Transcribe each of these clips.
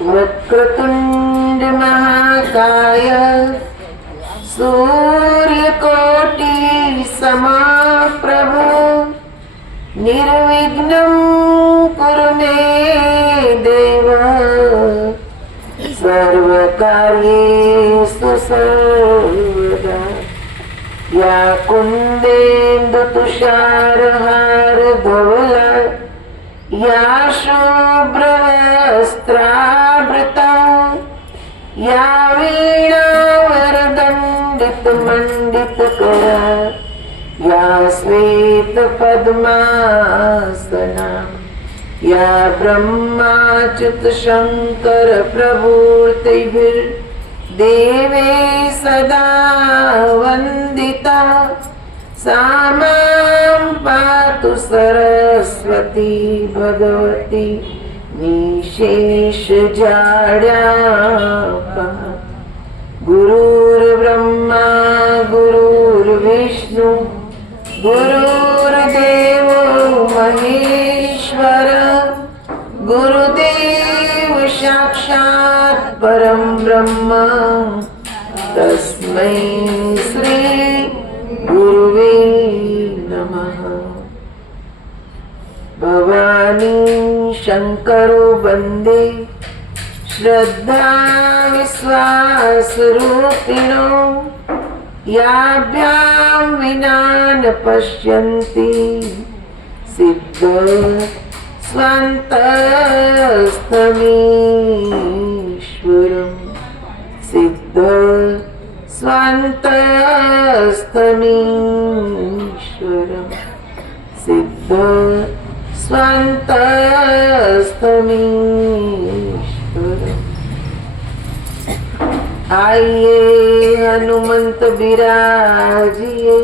वक्रतुंड महाकाय सूर्यकोटि समप्रभ निर्विघ्नं कुरु मे देव सर्वकार्येषु सर्वदा या कुन्देन्दु तुषारहार धवला या शुभ्रवस्त्रावृता या वीणावरदण्डितमण्डितकरा या श्वेतपद्मासना या ब्रह्माच्युत शङ्कर प्रभूतिभिर्देवे सदा वन्दिता सा मां पातु सरस्वती भगवती निशेषजाड्यापहा। गुरुर्ब्रह्मा गुरुर्विष्णु गुरुर्देवो महेश्वर गुरुदेव साक्षात् परं ब्रह्म तस्मै श्री गुरुवे नमः। भवानी शंकरो वंदे श्रद्धा विश्वास रूपिणो याभ्यां विना न पश्यन्ति सिद्ध स्वान्तस्थमीश्वरं सिद्ध स्वान्तस्थमीश्वरं सिद्ध स्वान्तस्थमीश्वरम्। आइए हनुमंत बिराजिए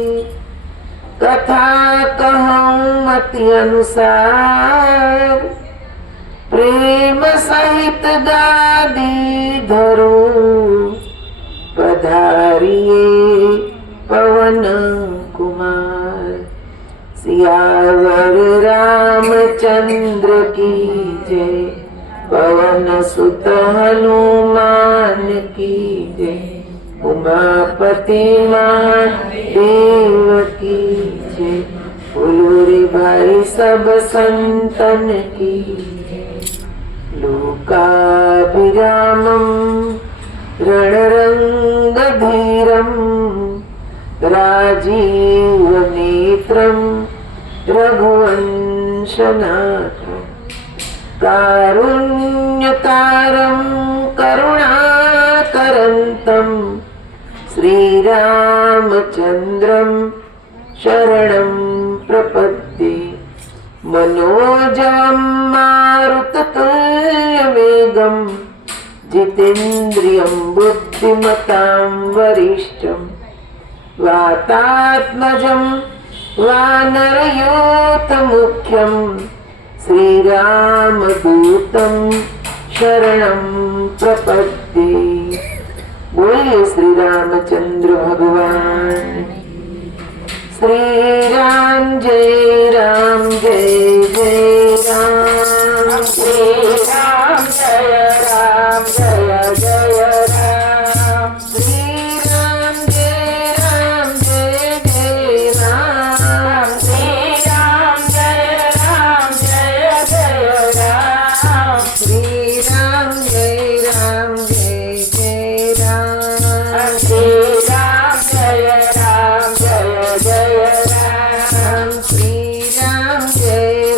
कथा कहूँ मति अनुसार प्रेम सहित गादी धरो पधारिए पवन कुमार। सियावर रामचंद्र की जय पवन सुत हनुमान की जय उमापति महादेव की जय। बोलो रे भाई सब संतन की जय। लोकाभिरामं रणरंगधीरं राजीव नेत्रं रघुवंशनाथं कारुण्यकारं करुणाकरन्तं श्रीरामचन्द्रं शरणं प्रपद्ये। मनोजवं मारुततुल्यवेगं जितेन्द्रियं बुद्धिमतां वरिष्ठं वातात्मजं वानरयूथमुख्यं श्रीरामदूतं शरणं प्रपद्ये। बोलिए श्री रामचंद्र भगवान। श्री राम जय राम जय जय राम। श्री राम जय राम जय जय राम। श्री राम जय जय राम। श्री राम जय जय राम। श्री राम जय जय राम। श्री राम जय जय राम। श्री राम जय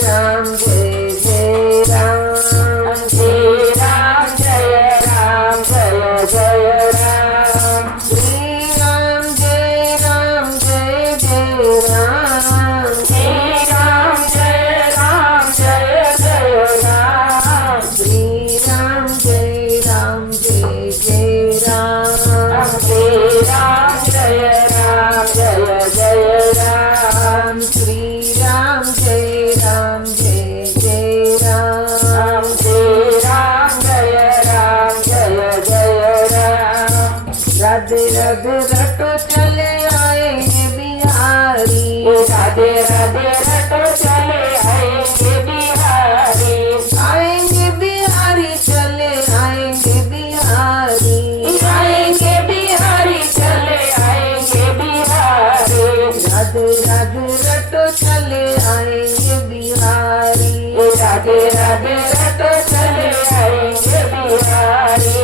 रटो चले आएंगे बिहारी। राधे राधे रटो चले आएंगे बिहारी।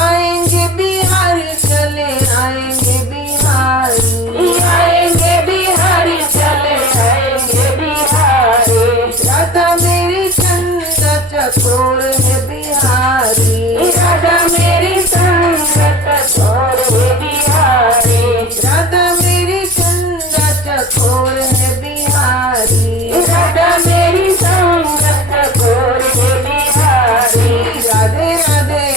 आएंगे बिहारी चले आएंगे बिहारी। आएंगे बिहारी चले आएंगे बिहारी। राधा मेरी चंदा चकोर है बिहारी। राधा मेरी चंदा चकोर है बिहारी। राधा मेरी चंदा चकोर है बिहारी। राधा मेरी चंदा चकोर है बिहारी। राधे राधे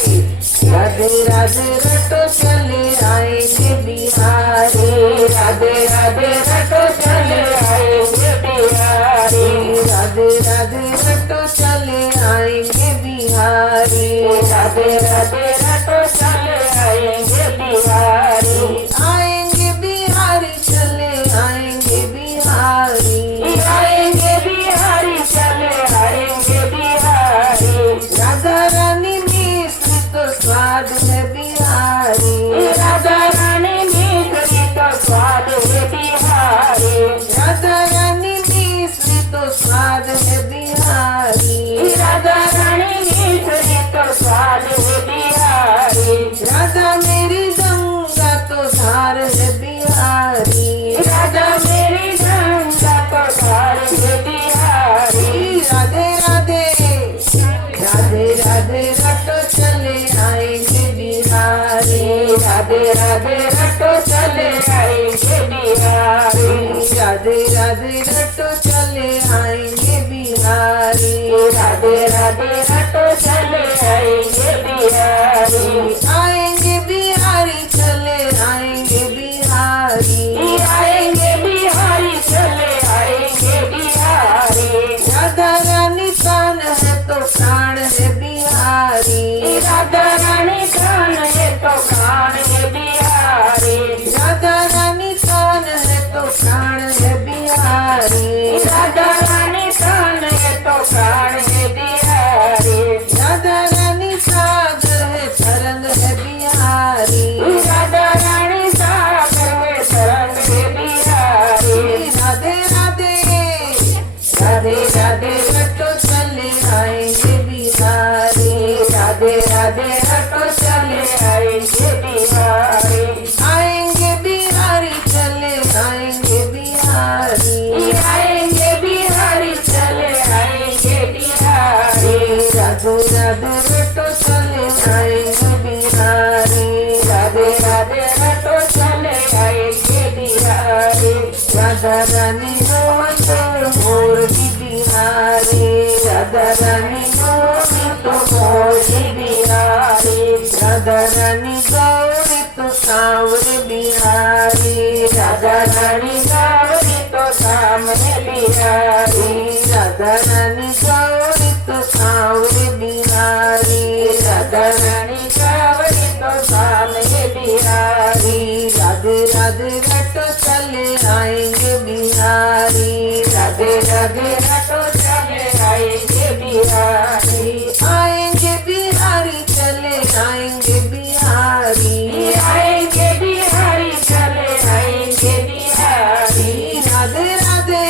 राधे राधे रटो चले आएंगे बिहारी। राधे राधे रटो चले आएंगे बिहारी। राधे राधे रटो चले आएंगे बिहारी। राधे राधे रटो चले आएंगे बिहारी। आएंगे बिहारी चले आएंगे बिहारी। आएंगे बिहारी चले आएंगे बिहारी। राधा रानी मिश्री तो स्वाद है बिहारी। राधा रानी मिश्री तो स्वाद है बिहारी। राधा रानी मिश्री तो स्वाद है बिहारी। राधा रानी मिश्री तो स्वाद है बिहारी। राधा मेरी गंगा तो धार है बिहारी। राधा मेरी गंगा तो धार है बिहारी। राधे राधे राधे राधे रटो चले आएंगे बिहारी। राधे राधे रटो चले आएंगे बिहारी। राधे राधे रटो चले आएंगे बिहारी। राधे राधे रटो चले आएंगे बिहारी। आएंगे बिहारी चले आएंगे बिहारी। आएंगे बिहारी चले आएंगे बिहारी। राधा रानी प्राण है तो प्राण है बिहारी। राधा रानी प्राण है तो प्राण है बिहारी। राधा रानी प्राण है तो प्राण है बिहारी। राधा रानी प्राण है तो प्राण है बिहारी। राधा रानी सागर है तरंग है बिहारी। राधा रानी सागर है तरंग है बिहारी। राधे राधे राधे राधे रटो चले आएंगे बिहारी। राधे राधे रटो चले आएंगे बिहारी। आएंगे बिहारी चले आएंगे बिहारी। आएंगे बिहारी चले आएंगे बिहारी। राधे राधे रटो चले आएंगे बिहारी। राधे राधे रटो चले आएंगे बिहारी। राधा रानी मोहन मोर की बिहारी। राधा रानी गौरी तो मोर की बिहारी। राधा रानी गौरी तो सांवरे बिहारी। राधा रानी गौरी तो सामने बिहारी। राधा रानी गौरी तो सांवरे बिहारी। राधा रानी गौरी तो सामने बिहारी। राधे राधे रटो चले आएंगे बिहारी। राधे राधे रटो चले आएंगे बिहारी। आएंगे बिहारी चले आएंगे बिहारी। आएंगे बिहारी चले आएंगे बिहारी। राधे राधे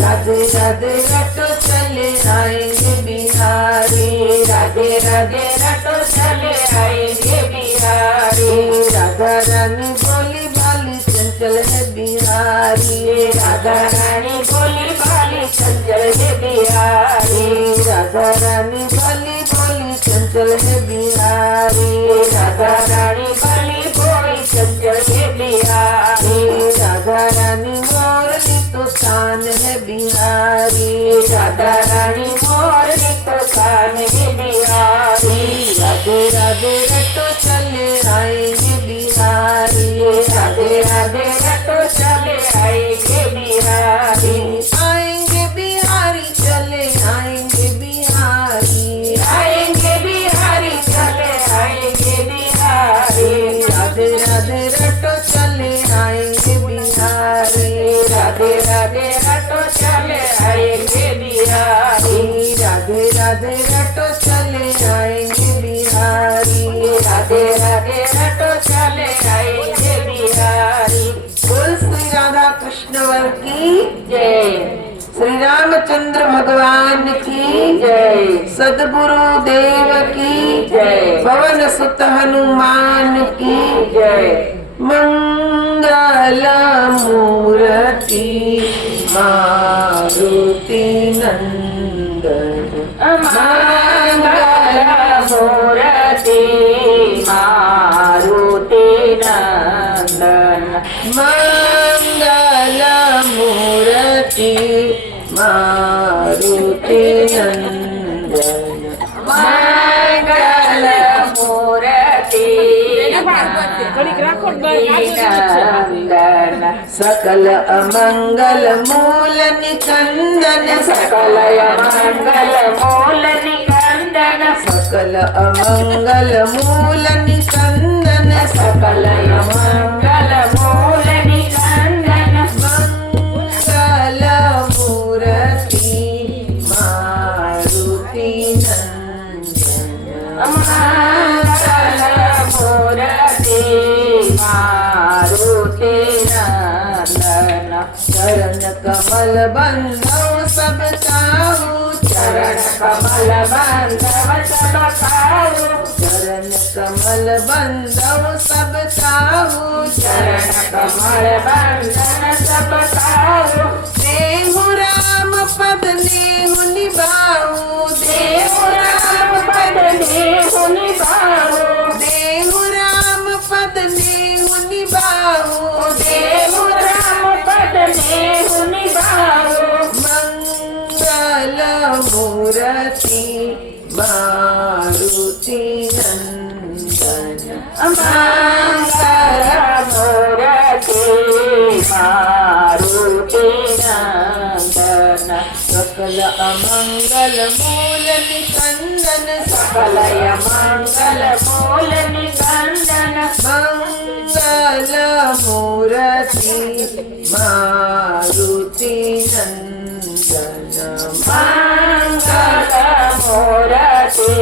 राधे राधे रटो चले आएंगे बिहारी। राधे राधे रटो चले आएंगे बिहारी। राधा रानी बोली भाली चंचल है बिहारी। राधा रानी बोली भाली चंचल है बिहारी। राधा रानी भली बोली चंचल है बिहारी। राधा रानी भली बोली चंचल है बिहारी। राधा रानी मोरनी तो शान है बिहारी। राधा रानी मोरनी तो शान है बिहारी। राधे राधे रटो चले आएंगे बिहारी। राधे राधे रटो चले आएंगे बिहारी। आएंगे बिहारी चले आएंगे बिहारी। आएंगे बिहारी चले आएंगे बिहारी। राधे राधे रटो चले आएंगे बिहारी। राधे राधे रटो चले आएंगे बिहारी। राधे राधे रटो चले आएंगे बिहारी। राधे राधे रटो चले आएंगे बिहारी। बोल श्री राधा कृष्ण वर की की जय। श्री रामचंद्र भगवान की जय। सद्गुरु देव की जय। पवन सुत हनुमान की जय। मंगल मूर्ति मारुति नंदन मंगल मूर्ति मारुति नंदन मंगल मूर्ति मारुति नंदन मंगल मूर्ति नंदन सकल अमंगल मूल निकंदन सकल मंगल मूल निकंदन सकल अमंगल मूल निकंदन सकल मंगल मूल निकंदन मंगल मूर्ति मारुति नंदन मंगल मूर्ति मारुति नंदन चरण कमल बंधव सब काहू चरण कमल बंधव सब काहू चरण कमल बंधव सब काहू चरण कमल बंधन सब काहू देहु राम पद नेहु निभाऊ देहु राम पद नेहु निभाऊ देहु राम पद नेहु निभाऊ देहु राम पद नेहु निभाऊ मंगल मूर्ति मारुति नंदन मंगल मूर्ति मारुति नंदन सकल अमंगल मूल निकंदन सकल मंगल मूल निकंदन मंगल मूर्ति मारुति नंदन मंगल मूर्ति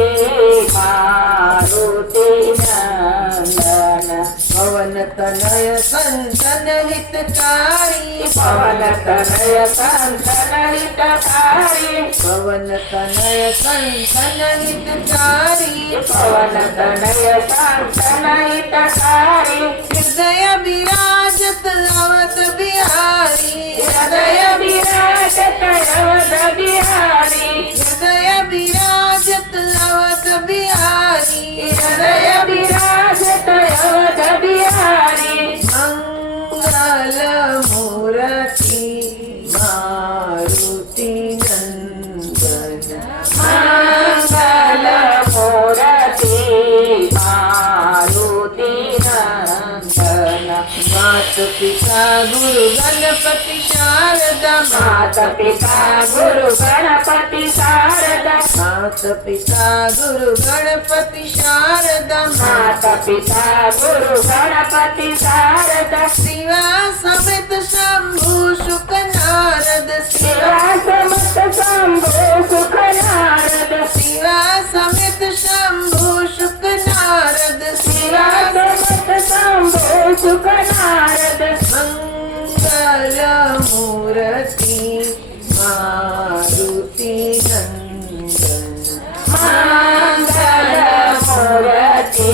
मारुति नंदन पवन तनय संतन हितकारी पवन तनय संतन हितकारी पवन तनय संतन हितकारी पवन तनय संतन हितकारी हृदय विराजत अवध बिहारी हृदय विराजत अवध बिहारी हृदय विराजत अवध बिहारी हृदय विराजत अवध बिहारी मंगल मूर्ति मारुति नंदन मंगल मूर्ति मारुति नंदन मात पिता गुरु गणपति शारदा मात पिता गुरु गणपति शारदा मात पिता गुरु गणपति शारदा मात पिता गुरु गणपति शारदा शिवा समेत शंभु शुक नारद शिवा समस्त शंभो सुख नारद शिवा समेत शंभु शुक नारद शिवा समस्त शंभो सुख नारद मंगल मूर्ति मारुति नंदन मंगल मूर्ति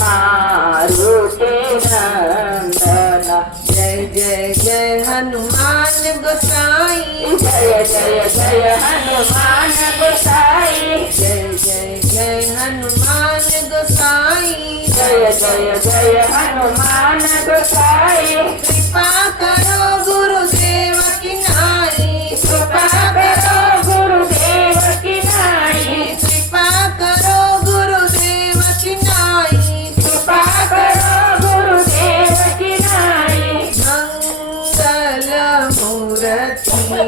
मारुति नंदन जय जय जय हनुमान गोसाई जय जय जय हनुमान गोसाई जय जय जय हनुमान गोसाई जय जय जय हनुमान गोसाई कृपा करो गुरुदेव की नाई कृपा करो गुरुदेव की नाई कृपा करो गुरुदेव की नाई कृपा करो गुरुदेव की नाई मंगल मूर्ति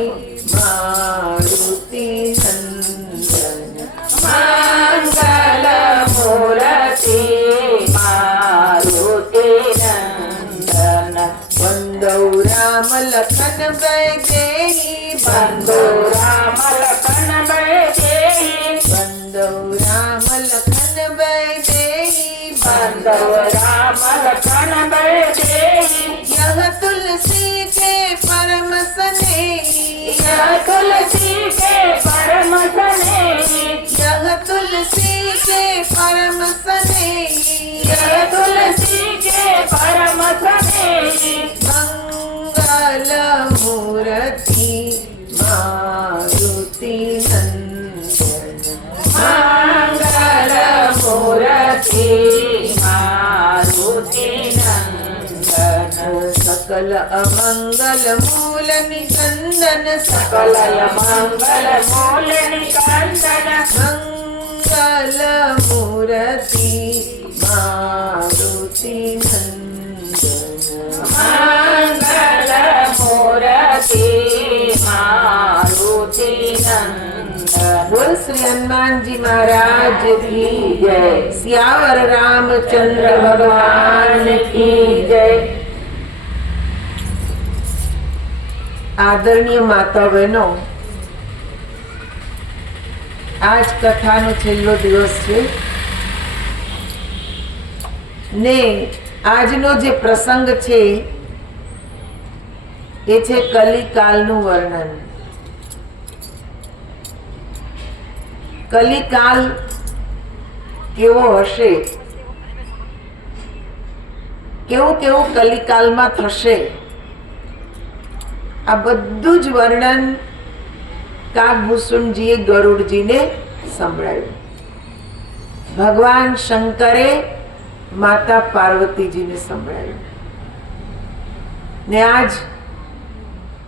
मारुति नंदन मंगल मूर्ति मारुति नंदन बंदौ राम लखन वैदेही बंधु राम लखन वैदेही बंदौ राम लखन वैदेही बंधु राम लखन वैदेही यह तुलसी के परम यह तुलसी के परम स्नेही, यह तुलसी के परम स्नेही, यह तुलसी के परम स्नेही, मंगल मूर्ति मारुति नंदन, मंगल मूर्ति मारुति नंदन, सकल अमंगल मूल निकंदन, सकल मंगल मूल निकंदन, मंगल मूर्ति मारुति नंदन, मंगल मूर्ति मारुति नंदन। बोल श्री हनुमान जी महाराज की जय। सियावर रामचंद्र भगवान की जय। आदरणीय माता बहनो, आज कथाનો છેલ્લો દિવસ છે ને આજનો જે પ્રસંગ છે એ છે કલિકાલનું વર્ણન. કલિકાલ કેવો હશે, કેવું કેવું કલિકાલમાં થશે, આ બધું જ વર્ણન કાગભૂષણજીએ ગરુડજીને સંભળાવ્યું. ભગવાન શંકરે માતા પાર્વતીજીને સંભળાવ્યું ને આજ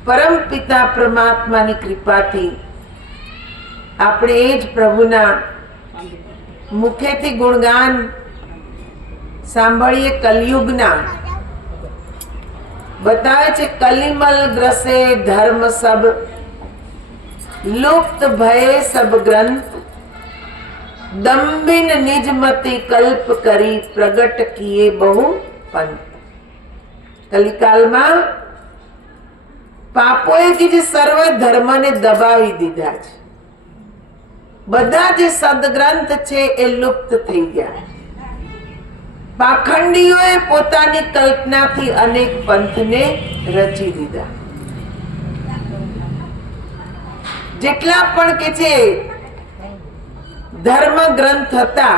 પરમ પિતા પરમાત્માની કૃપાથી આપણે એ જ પ્રભુના મુખેથી ગુણગાન સાંભળીએ. કલયુગના बतावे छे कलिमल ग्रसे धर्म सब, लुप्त भये सब ग्रंथ, दम्भिन निजमति कल्प करी, प्रगट किए बहु पंथ. कलिकाल में पापोए की जे सर्व धर्म ने दबावी दीधा छे. बधा जे सदग्रंथ छे ए लुप्त थई गया. पाखंडीओए पोतानी कल्पनाथी अनेक पंथने रची दीधा. जेटला पण के छे धर्म ग्रंथ हता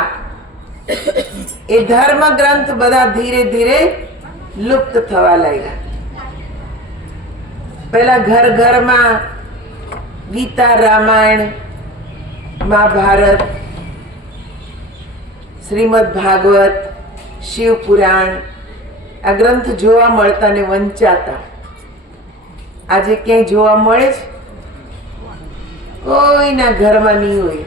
ए धर्म ग्रंथ बधा धीरे धीरे लुप्त थवा लाग्या. पहला घर घर में गीता, रामायण, महाभारत, श्रीमद भागवत, शिव पुराण आ ग्रंथ जोवा मळता ने वंचाता. आजे क्यांय जोवा मळे छे? कोईना घरमां नहीं होय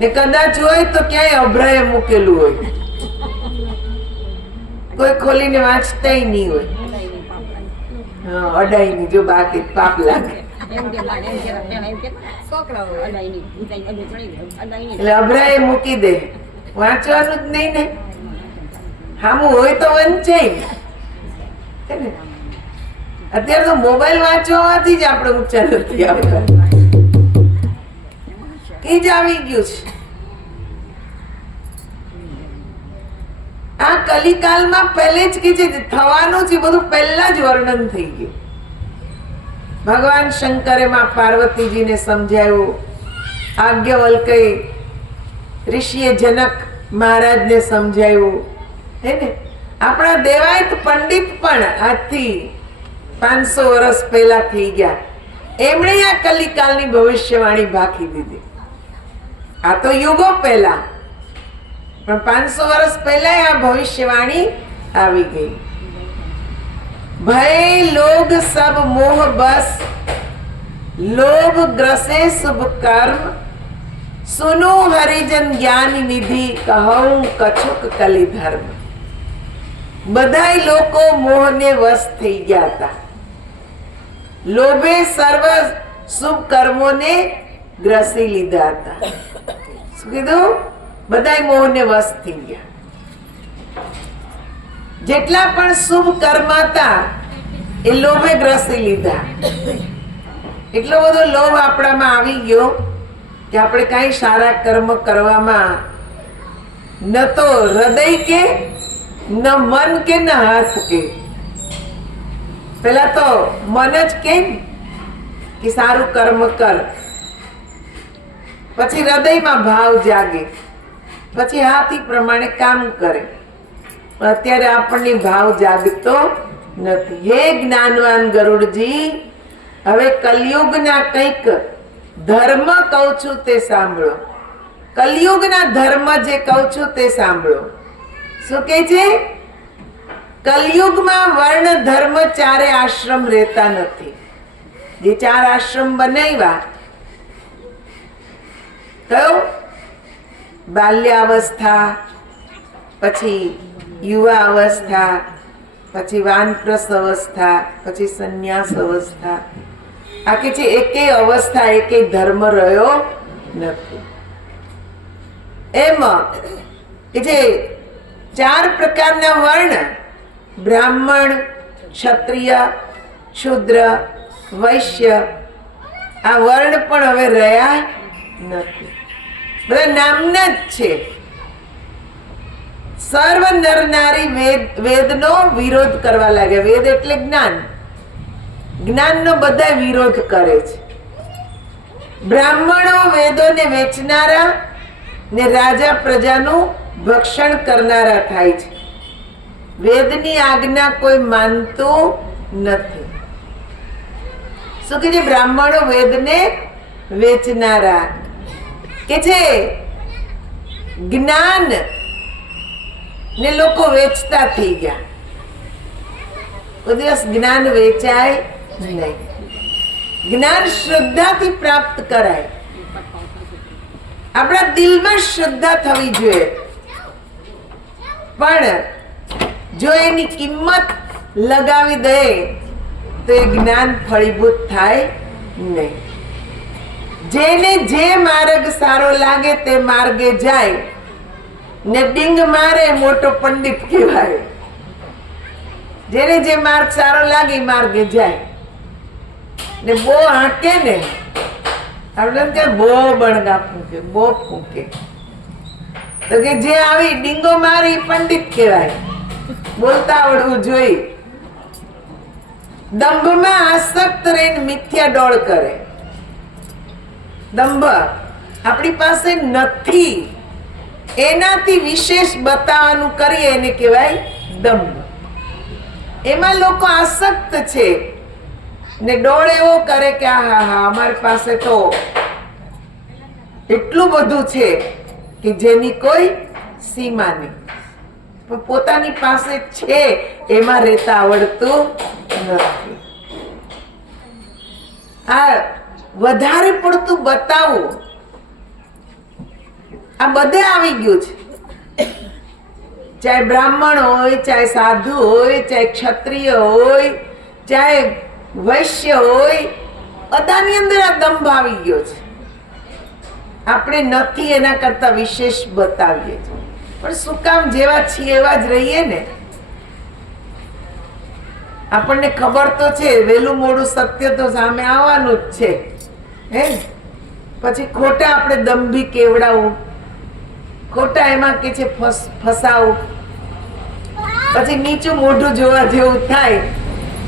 ने कदाच होय तो क्यांय अभ्राए मूकेलुं होय. कोई खोलीने वांचताय नहीं होय. हाँ, अडाई नहीं. जो बाकी पाप लागे એટલે અભરાએ મૂકી દે. વાંચવાનું જ નહીં ને. હામું હોય તો વંચાય ને. અત્યારે તો મોબાઈલ વાંચવાથી જ આપણે ઊંચા નથી આવતા. એ જ આવી ગયું છે. આ કલિકાલમાં પહેલે જ કે જે થવાનું છે બધું પહેલા જ વર્ણન થઈ ગયું. ભગવાન શંકરે માં પાર્વતીજીને સમજાવ્યું. આજ્ઞવલ્કે ઋષિએ જનક મહારાજને સમજાવ્યું. હે ને, આપણા દેવાયત પંડિત પણ આજથી 500 વર્ષ પહેલા થઈ ગયા. એમણે આ કલિકાલની ભવિષ્યવાણી ભાખી દીધી. આ તો યુગો પહેલા, પણ 500 વર્ષ પહેલા આ ભવિષ્યવાણી આવી ગઈ. भय लोग सब मोह बस, लोभ ग्रसे शुभ कर्म, सुनो हरिजन ज्ञान निधि, कहूं कछुक कलि धर्म. बधाई लोको मोह ने वश थई गया था. लोभे सर्व शुभ कर्मों ने ग्रसी लीधा था. શું કીધું? બધાય મોહ ને વશ થઈ ગયા. જેટલા પણ શુભ કર્મ હતા એ લોભે ગ્રસી લીધા. એટલો બધો લોભ આપણામાં આવી ગયો કે આપણે કાંઈ સારા કર્મ કરવામાં ન તો હૃદય કે ન મન કે ન હાથ કે પેલા તો મન જ કે સારું કર્મ કર, પછી હૃદયમાં ભાવ જાગે, પછી હાથ પ્રમાણે કામ કરે. અત્યારે આપણને ભાવ જાગતો નથી. હે જ્ઞાનવાન ગરુડજી, હવે કલયુગના કંઈક ધર્મ કહું છું તે સાંભળો. કલયુગના ધર્મ જે કહું છું તે સાંભળો. શું કે છે? કલયુગમાં વર્ણ ધર્મ ચારે આશ્રમ રહેતા નથી. જે 4 આશ્રમ બનાવ્યા, કયો? બાલ્યાવસ્થા, પછી યુવા અવસ્થા, પછી વાનપ્રસ્થ અવસ્થા, પછી સંન્યાસ અવસ્થા. આ કે છે એકેય અવસ્થા એકેય ધર્મ રહ્યો નથી. એમ કે જે 4 પ્રકારના વર્ણ, બ્રાહ્મણ, ક્ષત્રિય, શૂદ્ર, વૈશ્ય, આ વર્ણ પણ હવે રહ્યા નથી. બધા નામના જ છે. સર્વ નર નારી વેદનો વિરોધ કરવા લાગ્યા. વેદ એટલે જ્ઞાન. જ્ઞાનનો બધા વિરોધ કરે છે. બ્રાહ્મણો વેદોને વેચનારા ને રાજા પ્રજાનું ભક્ષણ કરનારા થાય છે. વેદની આજ્ઞા કોઈ માનતું નથી. શું કે છે? બ્રાહ્મણો વેદને વેચનારા કે છે. જ્ઞાન ને લોકો વેચતા થઈ ગયા. કોઈ દિવસ જ્ઞાન વેચાય નહીં. જ્ઞાન શ્રદ્ધાથી પ્રાપ્ત કરાય. આપણા દિલમાં શ્રદ્ધા થવી જોઈએ, પણ જો એની કિંમત લગાવી દે તો એ જ્ઞાન ફળીભૂત થાય નહીં. જેને જે માર્ગ સારો લાગે તે માર્ગે જાય ને ડીંગ મારે મોટો પંડિત કહેવાય. જેને જે માર્ગ સારો લાગે એ માર્ગે જાય ને બહુ હાંકે ને આપણે બહુ બળગા ફૂંકે, બહુ ફૂંકે, તો કે જે આવી ડીંગો મારી પંડિત કહેવાય. બોલતા આવડવું જોઈએ. દંભમાં આસક્ત રહીને મિથ્યા ડોળ કરે. દંભ આપણી પાસે નથી એનાથી વિશેષ બતાવવાનું કરીએ એને કહેવાય દંભ. એમાં લોકો આસક્ત છે ને ડોળ એવો કરે કે હા અમારી પાસે તો એટલું બધું છે કે જેની કોઈ સીમા નહીં. પણ પોતાની પાસે છે એમાં રહેતા આવડતું નથી. આ વધારે પડતું બતાવવું આ બધે આવી ગયું છે. ચાહે બ્રાહ્મણ હોય, ચાહે સાધુ હોય, ચાહે ક્ષત્રિય હોય, ચાહે વૈશ્ય હોય, બધાની અંદર આ દંભ આવી ગયો છે. આપણે નથી એના કરતા વિશેષ બતાવીએ છીએ. પણ શું કામ? જેવા છીએ એવા જ રહીએ ને. આપણને ખબર તો છે વહેલું મોડું સત્ય તો સામે આવવાનું જ છે. હે પછી ખોટા આપણે દંભી કેવડાવું, ખોટા એમાં કે છે ફસાવું, પછી નીચું મોઢું જોવા જેવું થાય.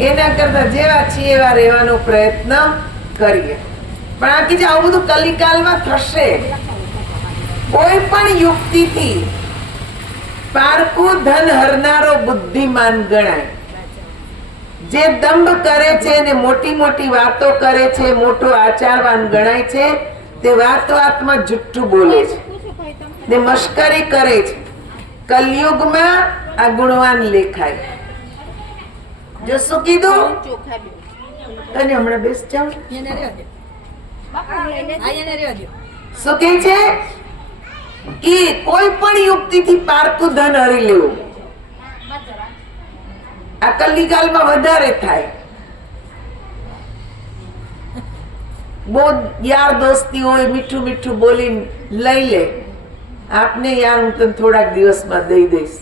એના કરતા જેવા છીએ એવા રહેવાનો પ્રયત્ન કરીએ. પણ આ કે આવું બધું કલિકાલમાં થશે. કોઈ પણ યુક્તિથી પારકું ધન હરનારો બુદ્ધિમાન ગણાય. જે દંભ કરે છે ને મોટી મોટી વાતો કરે છે, મોટો આચારવાન ગણાય છે, તે વાતમાં જુઠ્ઠું બોલે છે ને મશ્કરી કરે છે. કલયુગમાં આ ગુણવાન લેખાય. જો શું કીધું? અને હમણાં બેસ જાવ. શું કે છે કે કોઈ પણ યુક્તિથી પારકું ધન હરી લેવું. આ કલિકાલમાં વધારે થાય. બહુ યાર દોસ્તી હોય, મીઠું મીઠું બોલીને લઈ લે. આપને યાર હું તને થોડાક દિવસમાં દઈ દઈશ.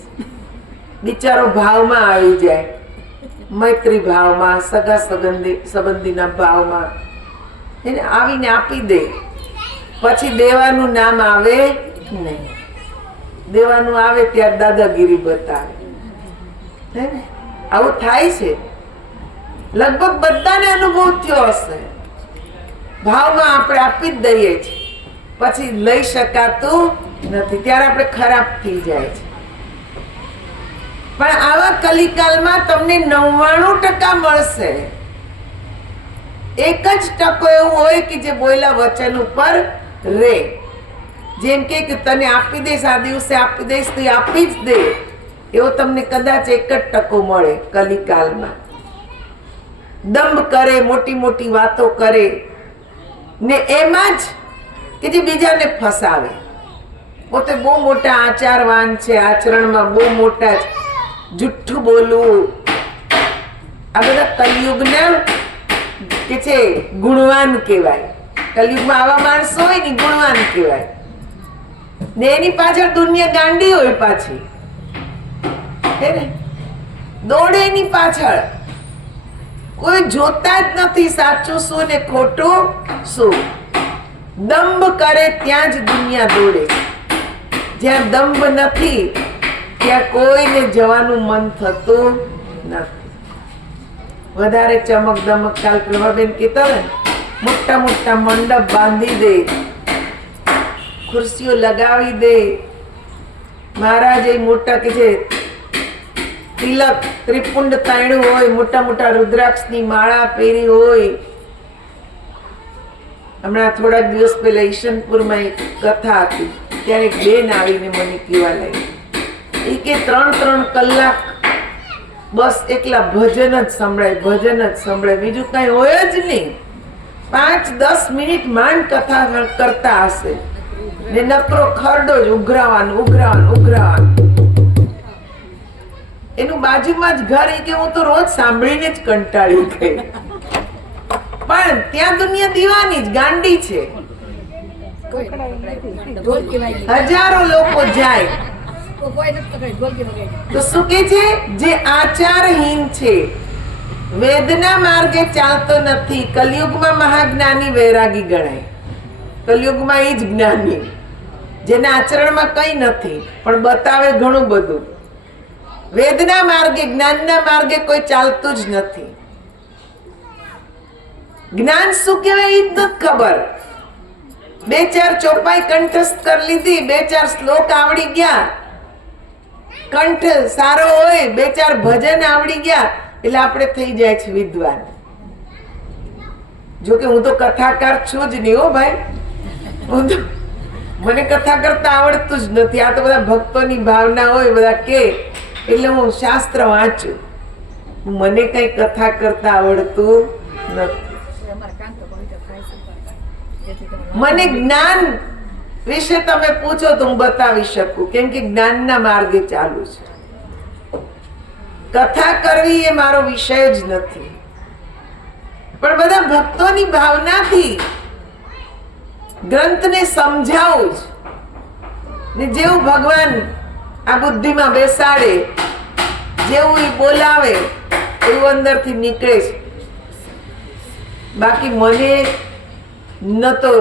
બિચારો ભાવમાં આવી જાય, મૈત્રી ભાવમાં, સગા સંબંધીના ભાવમાં એને આવીને આપી દે. પછી દેવાનું નામ આવે નહીં. દેવાનું આવે ત્યારે દાદાગીરી બતાવે. આવું થાય છે. લગભગ બધાને અનુભવ થયો હશે. ભાવમાં આપણે આપી જ દઈએ છીએ, પછી લઈ શકાતું નથી, ત્યારે આપણે ખરાબ થઈ જાય છે. પણ આવા કલિકાલમાં તમને 99% મળશે. એક જ ટકો એવું હોય કે જે બોલ્યા વચન ઉપર રે. જેમ કે તને આપી દઈશ, આ દિવસે આપી દઈશ, તો એ આપી જ દે, એવો તમને કદાચ 1% મળે કલિકાલમાં. દંભ કરે, મોટી મોટી વાતો કરે ને એમાં જ કે જે બીજાને ફસાવે. પોતે બહુ મોટા આચારવાન છે, આચરણમાં બહુ મોટા છે, જુઠ્ઠું બોલવું, આ બધા કલયુગના કે છે ગુણવાન કહેવાય. કલયુગમાં આવા માણસો હોય ને ગુણવાન કહેવાય. ને એની પાછળ દુનિયા ગાંડી હોય પાછી, હે ને, દોડે એની પાછળ. કોઈ જોતા જ નથી સાચું શું ને ખોટું શું. દંભ કરે ત્યાં જ દુનિયા દોડે. જ્યાં દંભ નથી ત્યાં કોઈને જવાનું મન થતું નથી. વધારે ચમક દમક, કાલ પ્રભાબેન કહેતા ને, મોટા મોટા મંડપ બાંધી દે, ખુરશીઓ લગાવી દે. મહારાજ એ મોટા કે છે તિલક ત્રિપુંડ તાણ્યું હોય, મોટા મોટા રુદ્રાક્ષની માળા પહેરી હોય. હમણાં થોડાક દિવસ પહેલા ઈશનપુરમાં એક કથા હતી, ત્યારે એક બેન આવીને મને કહેવા લાગી, એ કે 3-3 કલાક બસ એકલા ભજન જ સંભળાય, ભજન જ સંભળાય, બીજું કઈ હોય જ નહીં. 5-10 મિનિટ માંડ કથા કરતા હશે ને નકરો ખરડો જ ઉઘરાવાનું ઉઘરાવાનું ઉઘરાવાનું. એનું બાજુમાં જ ઘર, કે હું તો રોજ સાંભળીને જ કંટાળી ગઈ. પણ ત્યાં દુનિયા દીવાની જ ગાંડી છે. હજારો લોકો જાય તો શું કે છે, જે આચારહીન છે, વેદના માર્ગે ચાલતો નથી, કલયુગમાં મહાજ્ઞાની વૈરાગી ગણાય. કલયુગમાં એ જ જ્ઞાની, જેના આચરણમાં કઈ નથી પણ બતાવે ઘણું બધું. વેદના માર્ગે, જ્ઞાનના માર્ગે કોઈ ચાલતું જ નથી. જ્ઞાન શું કહેવાય એ જ નથી ખબર. 2-4 ચોપાઈ કંઠસ્થ કરી લીધી, 2-4 શ્લોક આવડી ગયા, કંઠ સારો હોય, 2-4 ભજન આવડી ગયા, એટલે આપણે થઈ જાય છે વિદ્વાન. જોકે હું તો કથાકાર છું જ નહીં હો ભાઈ. હું તો, મને કથા કરતા આવડતું જ નથી. આ તો બધા ભક્તોની ભાવના હોય, બધા કે એટલે હું શાસ્ત્ર વાંચું. મને કઈ કથા કરતા આવડતું નથી. મને જ્ઞાન વિશે તમે પૂછો તો હું બતાવી શકું, કેમ કે જ્ઞાનના માર્ગે ચાલુ છે. કથા કરવી એ મારો વિષય જ નથી. પણ બધા ભક્તોની ભાવનાથી ગ્રંથને સમજાવું જ. ને જેવું ભગવાન આ બુદ્ધિમાં બેસાડે, જેવું એ બોલાવે એવું અંદરથી નીકળે છે. બાકી મને ન તો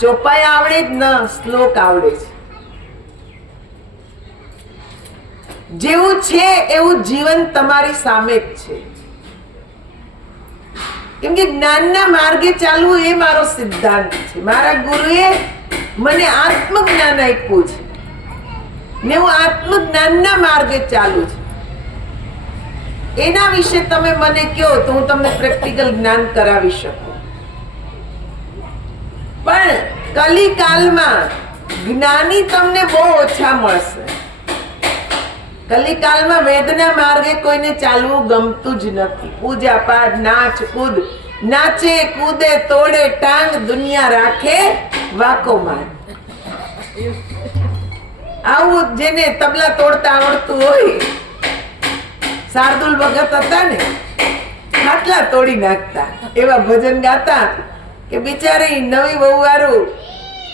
ચોપાઈ આવડે જ, ન શ્લોક આવડે છે. જેવું છે એવું જીવન તમારી સામે જ છે. કેમ કે જ્ઞાનના માર્ગે ચાલવું એ મારો સિદ્ધાંત છે. મારા ગુરુએ મને આત્મજ્ઞાન આપ્યું છે ને હું આત્મજ્ઞાનના માર્ગે ચાલુ છું. એના વિશે તમે મને કહો તો હું તમને પ્રેક્ટિકલ જ્ઞાન કરાવી શકું. પણ કલિકાલમાં જ્ઞાની તમને બહુ ઓછા મળશે. કલિકાલમાં વેદના માર્ગે કોઈને ચાલવું ગમતું જ નથી. પૂજા પાઠ, નાચ કૂદ, નાચે કૂદે તોડે ટાંગ, દુનિયા રાખે વાકોમાં. આવું જેને તબલા તોડતા આવડતું હોય, શાર્દુલ ભગત હતા ને, ખાટલા તોડી નાખતા, એવા ભજન ગાતા કે બિચારી નવી વહુવારું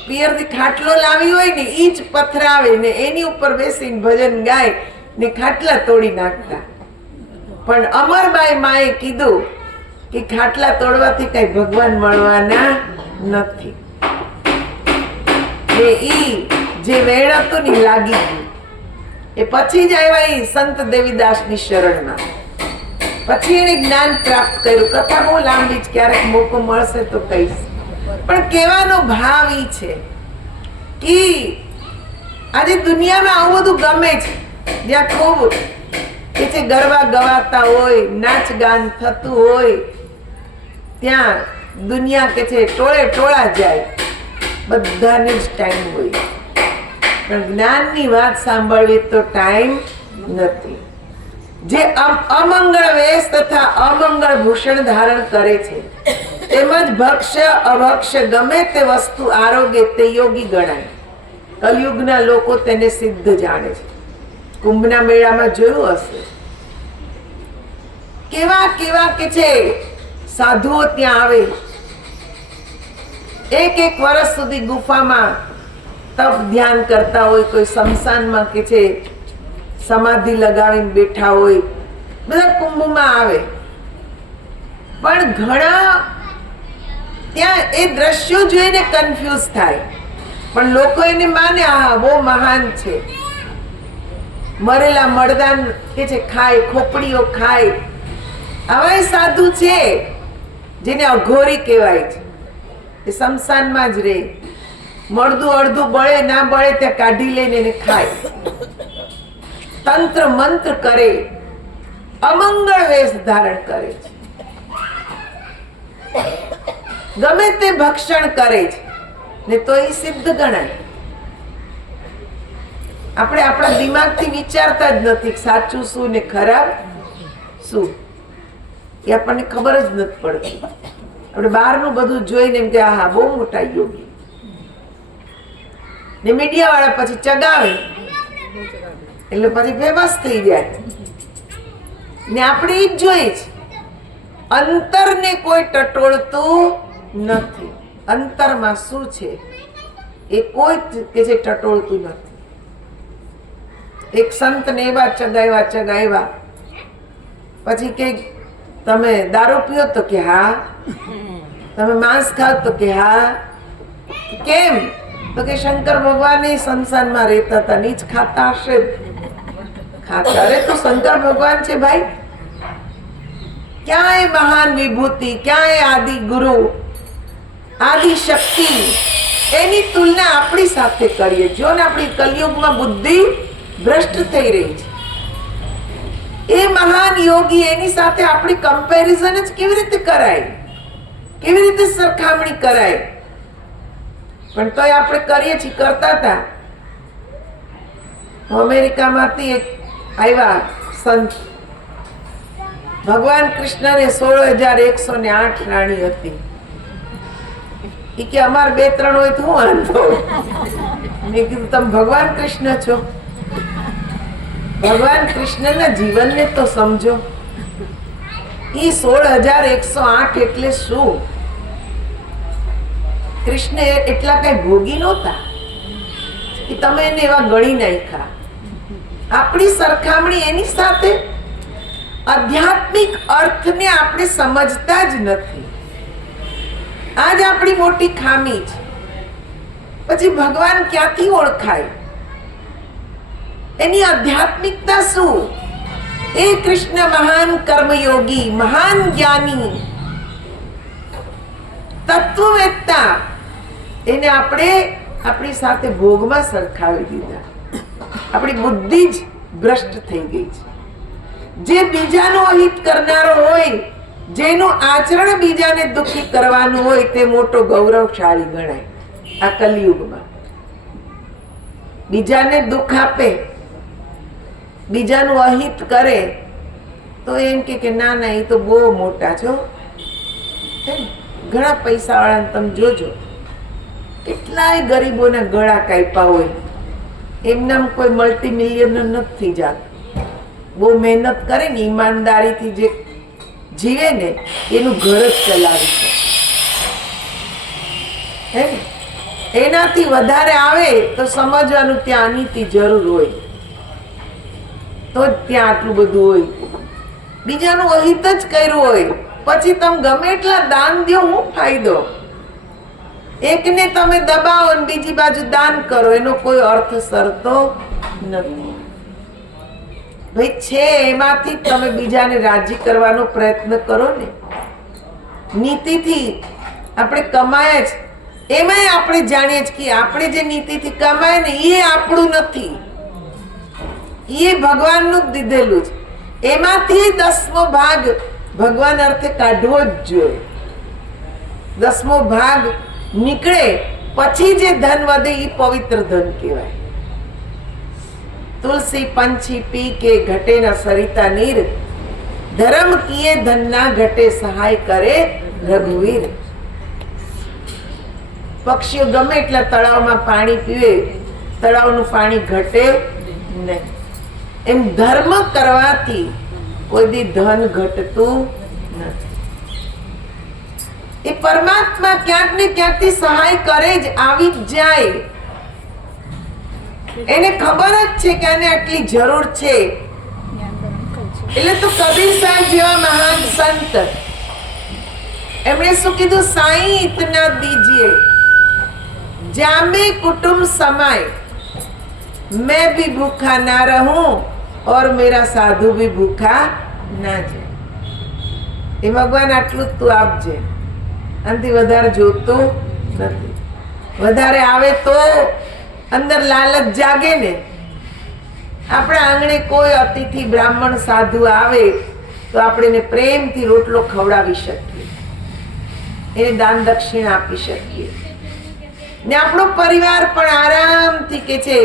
પિયરથી ખાટલો લાવી હોય ને ઈ જ પથરાવે ને એની ઉપર બેસીને ભજન ગાય ને ખાટલા તોડી નાખતા. પણ અમરબાઈ માએ કીધું કે ખાટલા તોડવાથી કઈ ભગવાન મળવાના નથી. ને ઈ જે વેણ હતું ને લાગી ગયું. એ પછી જ આવ્યા ઈ સંત દેવીદાસની શરણમાં. પછી એને જ્ઞાન પ્રાપ્ત કર્યું. કથા બહુ લાંબી છે, ક્યારેક મોકો મળશે તો કહીશ. પણ કહેવાનો ભાવ ઈ છે કે આજે દુનિયામાં આવું બધું ગમે છે, જ્યાં ખૂબ કે છે ગરબા ગવાતા હોય, નાચ ગાન થતું હોય, ત્યાં દુનિયા કે છે ટોળે ટોળા જાય, બધાને જ ટાઈમ હોય. પણ જ્ઞાનની વાત સાંભળવી તો ટાઈમ નથી. જે અમંગળ વેશ તથા અમંગળ ભૂષણ ધારણ કરે છે, તેમજ ભક્ષ્ય અભક્ષ્ય ગમે તે વસ્તુ આરોગે તે યોગી ગણાય. કલયુગના લોકો તેને સિદ્ધ જાણે છે. કુંભના મેળામાં જોયું હશે કેવા કેવા કે છે સાધુઓ ત્યાં આવે, એક વર્ષ સુધી ગુફામાં તપ ધ્યાન કરતા હોય, કોઈ શમશાનમાં કે છે સમાધિ લગાવીને બેઠા હોય, બધા કુંભમાં આવે. પણ ઘણા ત્યાં એ દ્રશ્યો જોઈને કન્ફ્યુઝ થાય, પણ લોકો એને માને આ બહુ મહાન છે. મરેલા મરદાન કે છે ખાય, ખોપડીઓ ખાય. આવા સાધુ છે જેને અઘોરી કહેવાય છે. એ શમશાનમાં જ રહે, મળદું અડધું બળે ના બળે ત્યાં કાઢી લઈને એને ખાય, તંત્ર મંત્ર કરે, અમંગળ વેશ ધારણ કરે છે, ગમે તે ભક્ષણ કરે છે ને તો એ સિદ્ધ ગણાય. આપણે આપણા દિમાગથી વિચારતા જ નથી સાચું શું ને ખરાબ શું, એ આપણને ખબર જ નથી પડતી. આપણે બહારનું બધું જોઈને એમ કે આહા બહુ મોટા યોગી, ને મીડિયા વાળા પછી ચગાવે એટલે પછી ફેમસ થઈ જાય. ને આપણે ઈ જ જોઈએ છે, અંતરને કોઈ ટટોળતું નથી. અંતરમાં શું છે એ કોઈ કે છે ટટોળતું નથી. એક સંતને એવા ચગાવ્યા, પછી કે તમે દારૂ પીઓ તો કે હા, તમે માંસ ખાવ તો કે હા. કેમ? તો કે શંકર ભગવાન સંસારમાં રહેતા હતા, નીચ ખાતા હશે. ખાતા, અરે તો શંકર ભગવાન છે ભાઈ. ક્યાંય મહાન વિભૂતિ, ક્યાંય આદિ ગુરુ, આદિ શક્તિ, એની તુલના આપણી સાથે કરીએ. જો ને આપણી કલયુગમાં બુદ્ધિ ભ્રષ્ટ થઈ રહી છે. એ મહાન યોગી, એની સાથે આપણી કમ્પેરિઝન જ કેવી રીતે કરાય, કેવી રીતે સરખામણી કરાય? પણ તોય આપણે કરીએ છીએ, કરતા હતા. અમેરિકામાંથી એક આવ્યા સંત, ભગવાન કૃષ્ણને 16,108 રાણી હતી. એ કે અમાર 2-3 હોય તો હું વાંધો. મેં કીધું તમે ભગવાન કૃષ્ણ છો, ભગવાન કૃષ્ણના જીવનને તો સમજો. એ 16,108 એટલે શું? કૃષ્ણ એટલા કઈ ભોગી નહોતા કે તમે એને એવા ગણી નાખ્યા. આપણી સરખામણી એની સાથે આધ્યાત્મિક અર્થને આપણે સમજતા જ નથી. આજ આપણી મોટી ખામી છે. પછી ભગવાન ક્યાંથી ઓળખાય? એની આધ્યાત્મિકતા શું? એ કૃષ્ણ મહાન કર્મયોગી, મહાન જ્ઞાની, તત્વવેત્તા, એને આપણે આપણી સાથે ભોગમાં સરખાવી દીધા. આપણી બુદ્ધિ જ ભ્રષ્ટ થઈ ગઈ છે. જે બીજાનું અહિત કરનારો હોય, જેનું આચરણ બીજાને દુઃખી કરવાનું હોય, તે મોટો ગૌરવશાળી ગણાય. આ કલિયુગમાં બીજાને દુઃખ આપે, બીજાનું અહિત કરે તો એમ કે ના ના એ તો બહુ મોટા છો. ઘણા પૈસા વાળાને તમે જોજો, કેટલાય ગરીબોના ગળા કાપ્યા હોય, એમનામ કોઈ મલ્ટી મિલિયનર નથી થઈ જાત. બહુ મહેનત કરે ને ઈમાનદારીથી જે જીવે ને એનું ઘર જ ચલાવી છે. એનાથી વધારે આવે તો સમજવાનું ત્યાં અનિતિ જરૂર હોય, તો જ ત્યાં આટલું બધું હોય. બીજાનું અહિત જ કર્યું હોય, પછી તમે ગમે એટલા દાન દો, શું ફાયદો? એકને તમે દબાવો અને બીજી બાજુ દાન કરો, એનો કોઈ અર્થ સરતો નથી. ભાઈ છે એમાંથી તમે બીજાને રાજી કરવાનો પ્રયત્ન કરો ને. નીતિથી આપણે કમાય જ, એમાંય આપણે જાણીએ જ કે આપણે જે નીતિથી કમાય ને એ આપણું નથી, એ ભગવાનનું જ દીધેલું છે. એમાંથી 10મો ભાગ ભગવાન અર્થે કાઢવો જ જોઈએ. 10મો ભાગ નીકળે પછી જે ધન વધે એ પવિત્ર ધન કહેવાય. તુલસી પંછી પી કે ઘટે ન સરિતા નીર, ધર્મ કિએ ધન ના ઘટે સહાય કરે રઘુવીર. પક્ષીઓ ગમે એટલા તળાવમાં પાણી પીવે, તળાવનું પાણી ઘટે નહીં. એમ ધર્મ કરવાથી કોઈ દી ધન ઘટતું નથી. એ પરમાત્મા ક્યાંક ને ક્યાંકથી સહાય કરે જ, આવી જ જાય. એને ખબર જ છે કે આને આટલી જરૂર છે. એટલે તો કબીર સાહેબ જેવા મહાન સંત, એમણે શું કીધું? સાईं इतना दीजिए जामे कुटुंब समाए, मैं भी भूखा ना रहूं और मेरा साधु भी भूखा ना जाए. એ ભગવાન આટલું જ તું આપજે, આનાથી વધારે જોતું નથી. વધારે આવે તો અંદર લાલચ જાગે ને. આપણા આંગણે કોઈ અતિથિ બ્રાહ્મણ સાધુ આવે તો આપણે એને પ્રેમથી રોટલો ખવડાવી શકીએ, એને દાન દક્ષિણા આપી શકીએ ને આપણો પરિવાર પણ આરામથી કે છે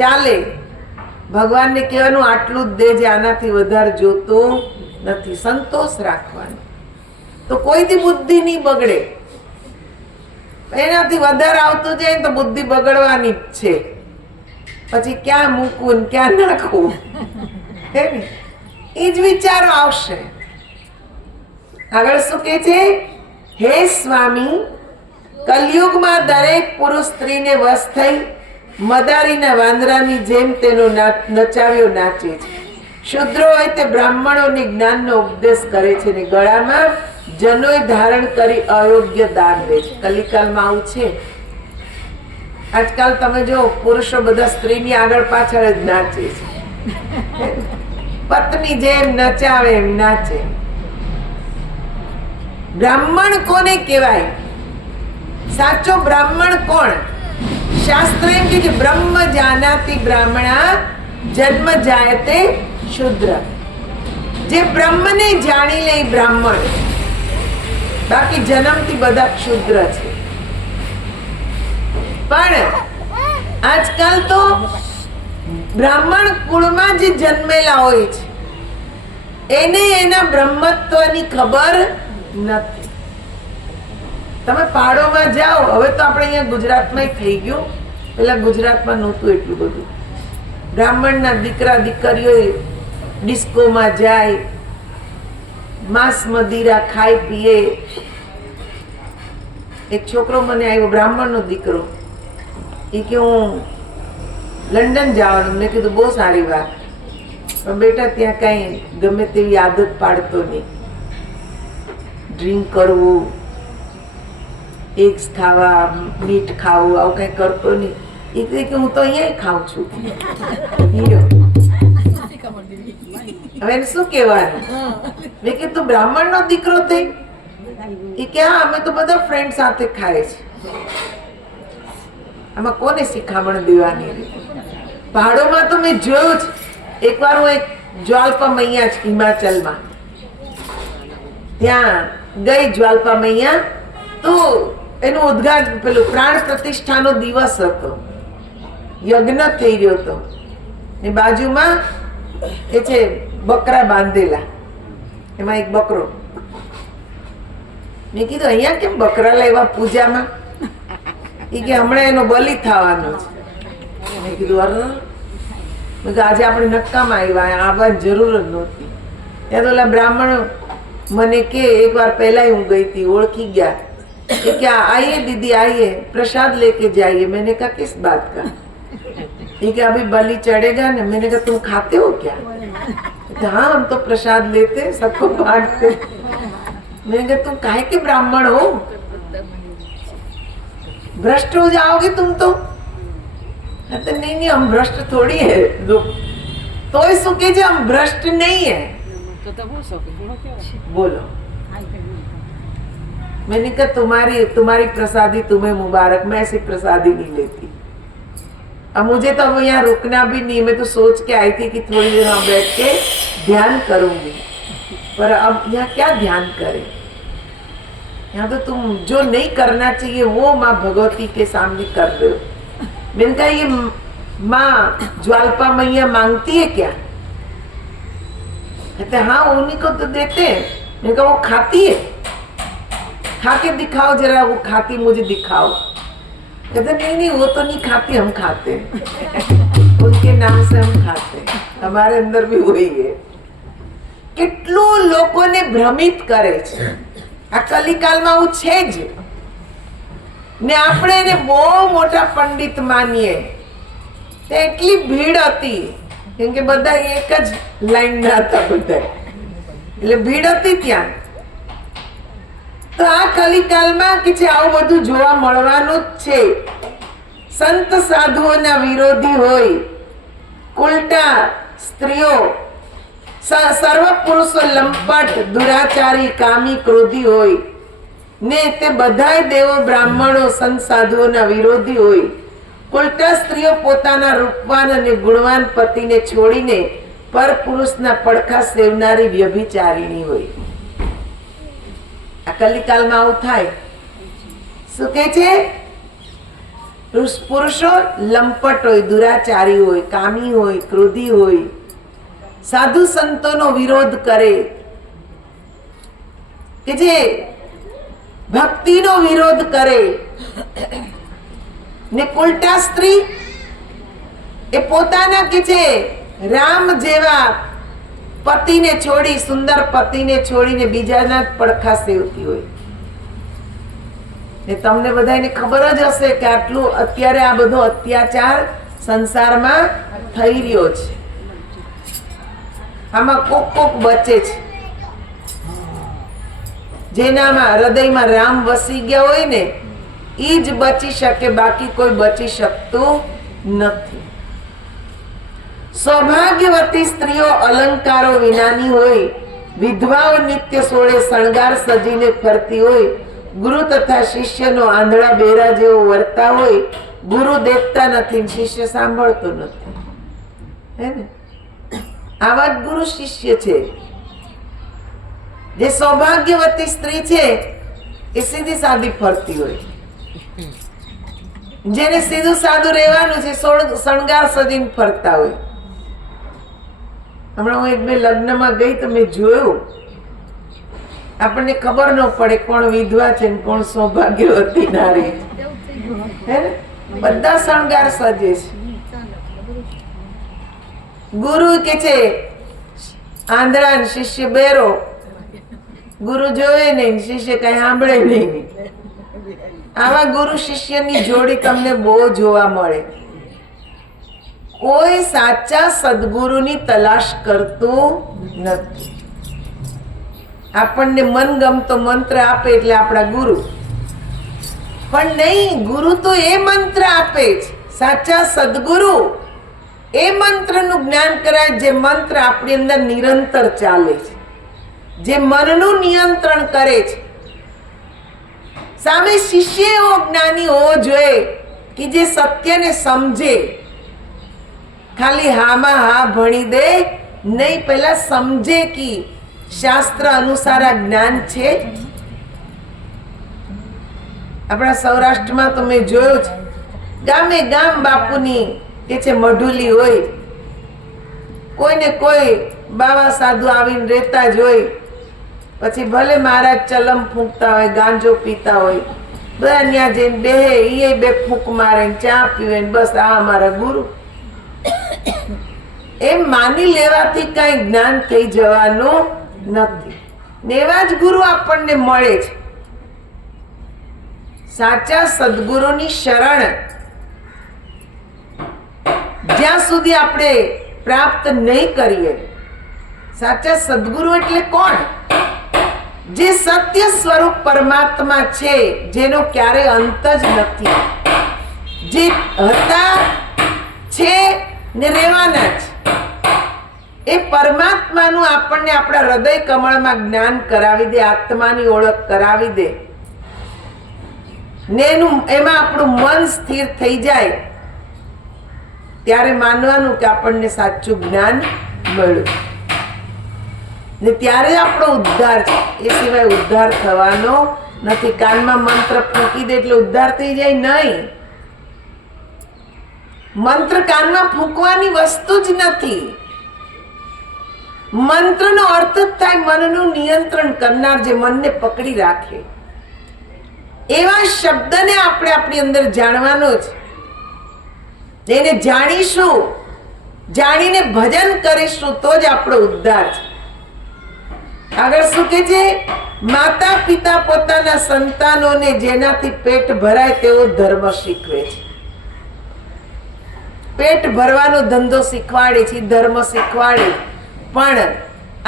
ચાલે. ભગવાનને કહેવાનું આટલું જ દેજે, આનાથી વધારે જોતું નથી. સંતોષ રાખવાનો તો કોઈથી બુદ્ધિ નહીં બગડે. એનાથી વધારે આવતું જાય તો બુદ્ધિ બગડવાની જ છે. પછી ક્યાં મૂકવું ને ક્યાં નાખવું, હે ને? એ જ વિચારો આવશે. આગળ શું કે છે? હે સ્વામી, કલયુગમાં દરેક પુરુષ સ્ત્રીને વશ થઈ મદારીના વાંદરાની જેમ તેનો નચાવ્યો નાચે છે. શુદ્રો હોય તે બ્રાહ્મણોને જ્ઞાનનો ઉપદેશ કરે છે ને ગળામાં જનોય ધારણ કરી અયોગ્ય દાન દે છે. કલિકાલમાં આવું છે. આજકાલ તમે જો પુરુષો બધા સ્ત્રીની આગળ પાછળ જ નાચે છે. પત્ની જેમ નચાવે એમ નાચે. બ્રાહ્મણ કોને કહેવાય? સાચો બ્રાહ્મણ કોણ? શાસ્ત્ર એમ કે છે બ્રહ્મ જાનાતિ બ્રાહ્મણા જન્મ જાયતે શુદ્ર. જે બ્રહ્મને જાણી લે બ્રાહ્મણ, બાકી જન્મથી બધા ક્ષુદ્ર છે. પણ આજકાલ તો બ્રાહ્મણ કુળમાં જે જન્મેલા હોય છે એને એના બ્રહ્મત્વની ખબર નથી. તમે પહાડોમાં જાઓ, હવે તો આપણે અહીંયા ગુજરાતમાં થઈ ગયું, પેલા ગુજરાતમાં નહોતું એટલું બધું. બ્રાહ્મણના દીકરા દીકરીઓ ડિસ્કોમાં જાય, માંસ મદિરા ખાઈ પીએ. એક છોકરો મને આવ્યો, બ્રાહ્મણનો દીકરો, એ કે હું લંડન જવાનું. મેં કીધું બહુ સારી વાત, પણ બેટા ત્યાં કાંઈ ગમે તેવી આદત પાડતો નહીં. ડ્રિંક કરવું, એગ્સ ખાવા, મીટ ખાવું, આવું કઈ કરતો નહીં. એ કહે કે હું તો અહીંયા ખાઉં છું. હવે એને શું કહેવાનું? મેં કીધું બ્રાહ્મણનો દીકરો થઈ? એ કે હા, અમે તો બધા ફ્રેન્ડ સાથે ખાય છે. આમાં કોને શિખામણ દેવાની? પહાડોમાં તો મેં જોયું છે. એકવાર હું એક જ્વાલપા મૈયા છે હિમાચલમાં, ત્યાં ગઈ જ્વાલપા મૈયા. તો એનું ઉદ્ઘાટન, પેલું પ્રાણ પ્રતિષ્ઠાનો દિવસ હતો, યજ્ઞ થઈ રહ્યો હતો ને બાજુમાં એ છે બકરા બાંધેલા, એમાં એક બકરો. મેં કીધું અહીંયા કેમ બકરા લાવ્યા પૂજામાં? એ કે હમણાં એનો બલિ થવાનો છે. મેં કીધું અરે, મેં કીધું આજે આપણે નક્કામાં આવ્યા, આવવાની જરૂર જ નહોતી. ત્યાં તો ઓલા બ્રાહ્મણ મને કે એકવાર પહેલા હું ગઈ હતી, ઓળખી ગયા. क्या आइए दीदी आइए प्रसाद लेके जाइए. मैंने कहा किस बात का? ये क्या अभी बलि चढ़ेगा ना. मैंने कहा तुम खाते हो क्या? हाँ हम तो प्रसाद लेते सबको बांटते. मैंने कहा तुम काहे के ब्राह्मण हो? भ्रष्ट हो जाओगे तुम तो. नहीं नहीं हम भ्रष्ट थोड़ी है. तोय શું કે છે, हम भ्रष्ट नहीं है। बोलो। मैंने कहा तुम्हारी प्रसादी तुम्हें मुबारक, मैं ऐसी प्रसादी नहीं लेती। अब मुझे तो अब यहाँ रुकना भी नहीं, मैं तो सोच के आई थी कि थोड़ी देर वहां बैठ के ध्यान करूंगी, पर अब यहाँ क्या ध्यान करें। यहाँ तो तुम जो नहीं करना चाहिए वो माँ भगवती के सामने कर रहे हो। मैंने कहा ये माँ ज्वालपा मैया मांगती है क्या? कहते हाँ उन्हीं को तो देते हैं। मैंने कहा वो खाती है, खा के दिखाओ जरा, वो खाती मुझे दिखाओ। कहते नहीं वो तो नहीं खाती, हम खाते हैं। उनके नाम से हम खाते हैं, हमारे अंदर भी वही है। કેટલું લોકોને ભ્રમિત કરે છે આ કલિકાલમાં, આવું છે જ ને આપણે એને બહુ મોટા પંડિત માનીએ। તે એટલી ભીડ હતી કેમ કે બધા એક જ લાઈનના હતા બધા, એટલે ભીડ હતી ત્યાં। તો આ કલિકાલમાં કે છે આવું બધું જોવા મળવાનું જ છે। સંત સાધુઓના વિરોધી હોય, ઉલટા સ્ત્રીઓ, સર્વ પુરુષો લંપટ, દુરાચારી, કામી, ક્રોધી હોય ને તે બધાય દેવો બ્રાહ્મણો સંત સાધુઓના વિરોધી હોય। ઉલટા સ્ત્રીઓ પોતાના રૂપવાન અને ગુણવાન પતિને છોડીને પર પુરુષના પડખા સેવનારી વ્યભિચારીણી હોય। આ કલિકાલમાં આવું થાય। શું કહે છે? પુરુષો લંપટ હોય, દુરાચારી હોય, કામી હોય, ક્રોધી હોય, સાધુ સંતોનો વિરોધ કરે, કે જે ભક્તિનો વિરોધ કરે ને ઉલટા સ્ત્રી એ પોતાના કે છે રામ જેવા પતિને છોડી, સુંદર પતિને છોડીને બીજાના જ પડખા સેવતી હોય। ને તમને બધાને ખબર જ હશે કે આટલું અત્યારે આ બધો અત્યાચાર સંસારમાં થઈ રહ્યો છે। આમાં કોક બચે છે, જેનામાં હૃદયમાં રામ વસી ગયા હોય ને ઈ જ બચી શકે, બાકી કોઈ બચી શકતું નથી। સૌભાગ્યવતી સ્ત્રીઓ અલંકારો વિનાની હોય, વિધવાઓ નિત્ય સોળે શણગાર સજીને ફરતી હોય, ગુરુ તથા શિષ્યનો આંધળા બેરા જેવો વર્તા હોય, ગુરુ દેખતા નથી, શિષ્ય સાંભળતો નથી, હે ને? આવા જ ગુરુ શિષ્ય છે। જે સૌભાગ્યવતી સ્ત્રી છે એ સીધી સાદી ફરતી હોય, જેને સીધું સાદું રહેવાનું છે શણગાર સજીને ફરતા હોય। હમણાં હું એક બે લગ્નમાં ગઈ તો મેં જોયું, આપણને ખબર ન પડે કોણ વિધવા છે ને કોણ સૌભાગ્યવતી નારી છે, બધા શણગાર સજે છે। ગુરુ કે છે આંધળા ને શિષ્ય બેરો, ગુરુ જોવે નહીં, શિષ્ય કઈ સાંભળે નહીં। આવા ગુરુ શિષ્યની જોડી તમને બહુ જોવા મળે। કોઈ સાચા સદગુરુની તલાશ કરતું નથી। આપણને મનગમતો મંત્ર આપે એટલે આપણા ગુરુ, પણ નહીં, ગુરુ તો એ મંત્ર આપે છે, સાચા સદગુરુ એ મંત્રનું જ્ઞાન કરાય જે મંત્ર આપણી અંદર નિરંતર ચાલે છે, જે મનનું નિયંત્રણ કરે છે। સામે શિષ્ય એવો જ્ઞાની હોવો જોઈએ કે જે સત્યને સમજે, ખાલી હામાં હા ભણી દે નહીં, પહેલા સમજે કે શાસ્ત્ર અનુસાર આ જ્ઞાન છે। આપણા સૌરાષ્ટ્રમાં તો મેં જોયું છે, ગામે ગામ બાપુની કે છે મઢુલી હોય, કોઈને કોઈ બાવા સાધુ આવીને રહેતા જ હોય, પછી ભલે મહારાજ ચલમ ફૂંકતા હોય, ગાંજો પીતા હોય, બધા ત્યાં જઈને બેહે, એ બે ફૂંક મારે, ચા પીવે, બસ આ અમારા ગુરુ। એમ માની લેવાથી કઈ જ્ઞાન થઈ જવાનું નથી, ને એવા જ ગુરુ આપણને મળે છે। સાચા સદગુરુની શરણ જ્યાં સુધી આપણે પ્રાપ્ત નહીં કરીએ, સાચા સદગુરુ એટલે કોણ? જે સત્ય સ્વરૂપ પરમાત્મા છે, જેનો ક્યારે અંત જ નથી, જે હતા છે ને રહેવાના જ, એ પરમાત્માનું આપણને આપણા હૃદય કમળમાં જ્ઞાન કરાવી દે, આત્માની ઓળખ કરાવી દે ને એમાં આપણું મન સ્થિર થઈ જાય, ત્યારે માનવાનું કે આપણને સાચું જ્ઞાન મળ્યું ને ત્યારે આપણો ઉદ્ધાર છે. એ સિવાય ઉદ્ધાર થવાનો નથી. કાનમાં મંત્ર ફૂંકી દે એટલે ઉદ્ધાર થઈ જાય નહીં. મંત્ર કાનમાં ફૂંકવાની વસ્તુ જ નથી. મંત્રનો અર્થ જ થાય મનનું નિયંત્રણ કરનાર, જે મનને પકડી રાખે. એવા શબ્દને આપણે આપણી અંદર જાણવાનો છે. એને જાણીશું, જાણીને ભજન કરીશું તો જ આપણો ઉદ્ધાર છે. આગળ શું કે છે? માતા પિતા પોતાના સંતાનોને જેનાથી પેટ ભરાય તેવો ધર્મ શીખવે છે. પેટ ભરવાનો ધંધો શીખવાડે છે, ધર્મ શીખવાડે. પણ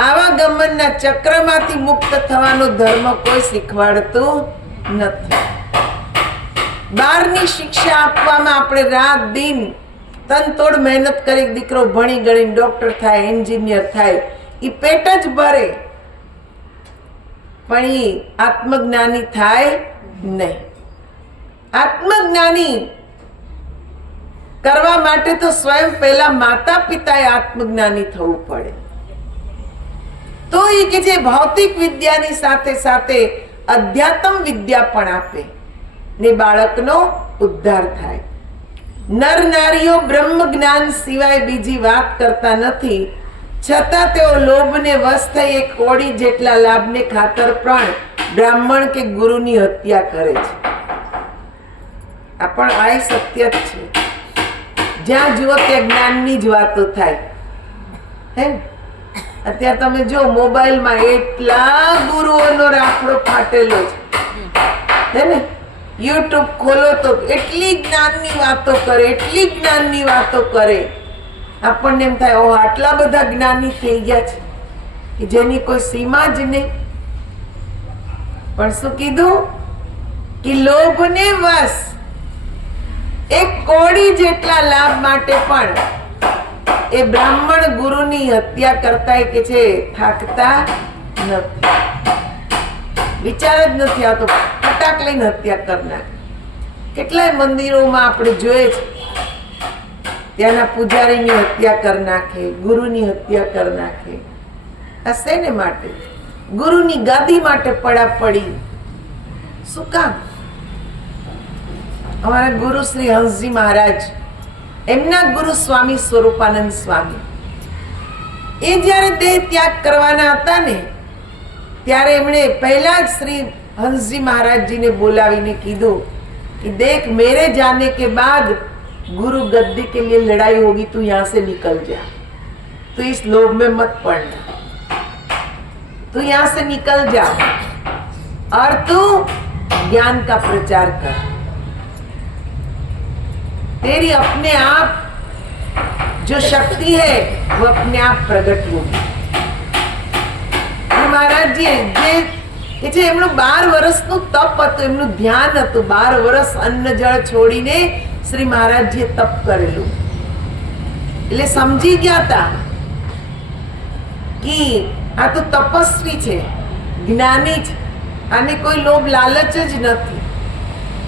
આવાગમનના ચક્રમાંથી મુક્ત થવાનો ધર્મ કોઈ શીખવાડતું નથી. બહારની શિક્ષા આપવામાં આપણે રાત દિન તનતોડ મહેનત કરી, દીકરો ભણી ગણીને ડોક્ટર થાય, એન્જિનિયર થાય, એ પેટ જ ભરે, પણ એ આત્મજ્ઞાની થાય નહીં. આત્મજ્ઞાની કરવા માટે તો સ્વયં પહેલા માતા પિતાએ આત્મજ્ઞાની થવું પડે. તો એ કે જે ભૌતિક વિદ્યાની સાથે સાથે અધ્યાત્મ વિદ્યા પણ આપે ને બાળકનો ઉદ્ધાર થાય. નર નારીઓ બ્રહ્મ જ્ઞાન સિવાય બીજી વાત કરતા નથી, છતાં તેઓ લોભને વશ થઈ એક કોડી જેટલા લાભને ખાતર પણ બ્રાહ્મણ કે ગુરુની હત્યા કરે છે. આ પણ આ સત્ય જ છે. જ્યાં જુઓ ત્યાં જ્ઞાનની જ વાતો થાય. હે, અત્યારે તમે જો મોબાઈલમાં એટલા ગુરુઓનો રાફડો ફાટેલો છે, હે ને? યુટ્યુબ ખોલો તો એટલી જ્ઞાનની વાતો કરે, એટલી જ્ઞાનની વાતો કરે, આપણને એમ થાય ઓહ, આટલા બધા જ્ઞાની થઈ ગયા છે કે જેની કોઈ સીમા જ નહીં. પણ શું કીધું કે લોભને વશ એક કોડી જેટલા લાભ માટે પણ એ બ્રાહ્મણ ગુરુની હત્યા કરતા કે છે થાકતા નથી. વિચાર જ નથી આવતો, ફટાક લઈને હત્યા કરનાર. કેટલાય મંદિરોમાં આપણે જોઈએ છે, ત્યાંના પૂજારીની હત્યા કરી નાખે, ગુરુની હત્યા કરી નાખે. આ શેને માટે? ગુરુની ગાદી માટે પડાપડી. શું કામ? અમારા ગુરુ શ્રી હંસજી મહારાજ, એમના ગુરુ સ્વામી સ્વરૂપાનંદ સ્વામી, એ જ્યારે દેહ ત્યાગ કરવાના હતા ને, ત્યારે એમણે પહેલા જ શ્રી હંસજી મહારાજજીને બોલાવીને કીધું कि देख, मेरे जाने के बाद गुरु गद्दी के लिए लड़ाई होगी, तू यहाँ से निकल जा, तू इस लोभ में मत पड़ना, तू यहाँ से निकल जा और तू ज्ञान का प्रचार कर. तेरी अपने आप जो शक्ति है वो अपने आप प्रकट होगी. महाराज जी કે જે એમનું 12 વર્ષનું તપ હતું, એમનું ધ્યાન હતું. 12 વર્ષ અન્ન જળ છોડીને શ્રી મહારાજજીએ તપ કરેલું. એટલે સમજી ગયા હતા કે આ તો તપસ્વી છે, જ્ઞાની છે, આને કોઈ લોભ લાલચ જ નથી.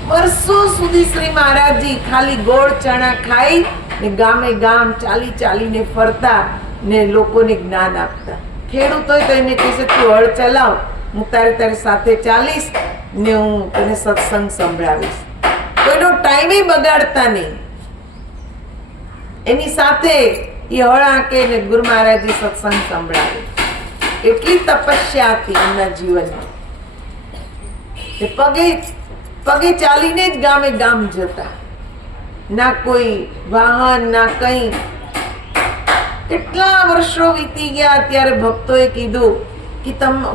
વર્ષો સુધી શ્રી મહારાજજી ખાલી ગોળ ચણા ખાઈ ને ગામે ગામ ચાલી ચાલીને ફરતા ને લોકોને જ્ઞાન આપતા. ખેડૂત હોય તો એને કહેશે તું હળ ચલાવ, હું તારી સાથે ચાલીશ ને હું તને સત્સંગ સંભળાવીશ. કોઈનો ટાઈમે બગાડતા નહીં. એની સાથે એ હળ આંકે ને ગુરુ મહારાજે સત્સંગ સંભળાવે. એટલી તપસ્યા હતી એમના જીવનમાં. પગે પગે ચાલીને જ ગામે ગામ જતા, ના કોઈ વાહન ના કંઈ. કેટલા વર્ષો વીતી ગયા, ત્યારે ભક્તોએ કીધું કે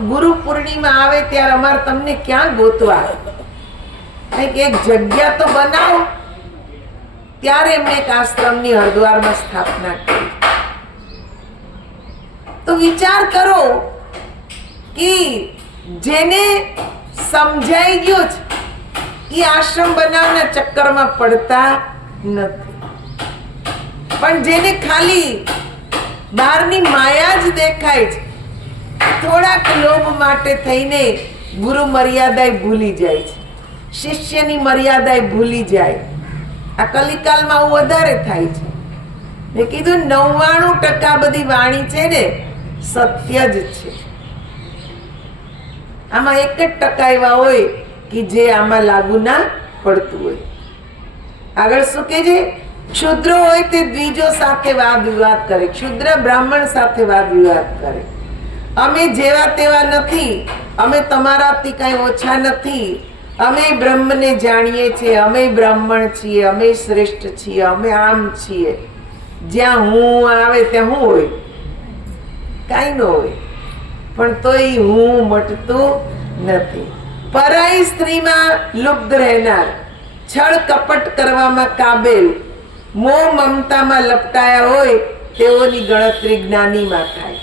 ગુરુ પૂર્ણિમા આવે ત્યારે અમારે તમને ક્યાં ગોતવા, કંઈક એક જગ્યા તો બનાવો. ત્યારે એમણે એક આશ્રમની હરિદ્વારમાં સ્થાપના કરી. તો વિચાર કરો કે જેને સમજાઈ ગયો છે એ આશ્રમ બનાવવાના ચક્કરમાં પડતા નથી, પણ જેને ખાલી બહારની માયા જ દેખાય છે. થોડાક લોભ માટે થઈને ગુરુ મર્યાદાએ ભૂલી જાય છે, શિષ્યની મર્યાદાએ ભૂલી જાય. આ કલિકાલમાં આવું વધારે થાય છે. મેં કીધું 99% બધી વાણી છે ને સત્ય જ છે. આમાં 1% એવા હોય કે જે આમાં લાગુ ના પડતું હોય. આગળ શું કે છે? ક્ષુદ્ર હોય તે દ્વિજો સાથે વાદ વિવાદ કરે, ક્ષુદ્ર બ્રાહ્મણ સાથે વાદ વિવાદ કરે. અમે જેવા તેવા નથી, અમે તમારાથી કઈ ઓછા નથી, અમે બ્રહ્મને જાણીએ છીએ, અમે બ્રાહ્મણ છીએ, અમે શ્રેષ્ઠ છીએ, અમે આમ છીએ. જ્યાં હું આવે ત્યાં હું હોય? કાંઈ ન હોય. પણ તોય હું મટતું નથી. પરાઈ સ્ત્રીમાં લુપ્ત રહેનાર, છળ કપટ કરવામાં કાબેલ, મોહ મમતામાં લપટાયા હોય તેઓની ગણતરી જ્ઞાનીમાં થાય.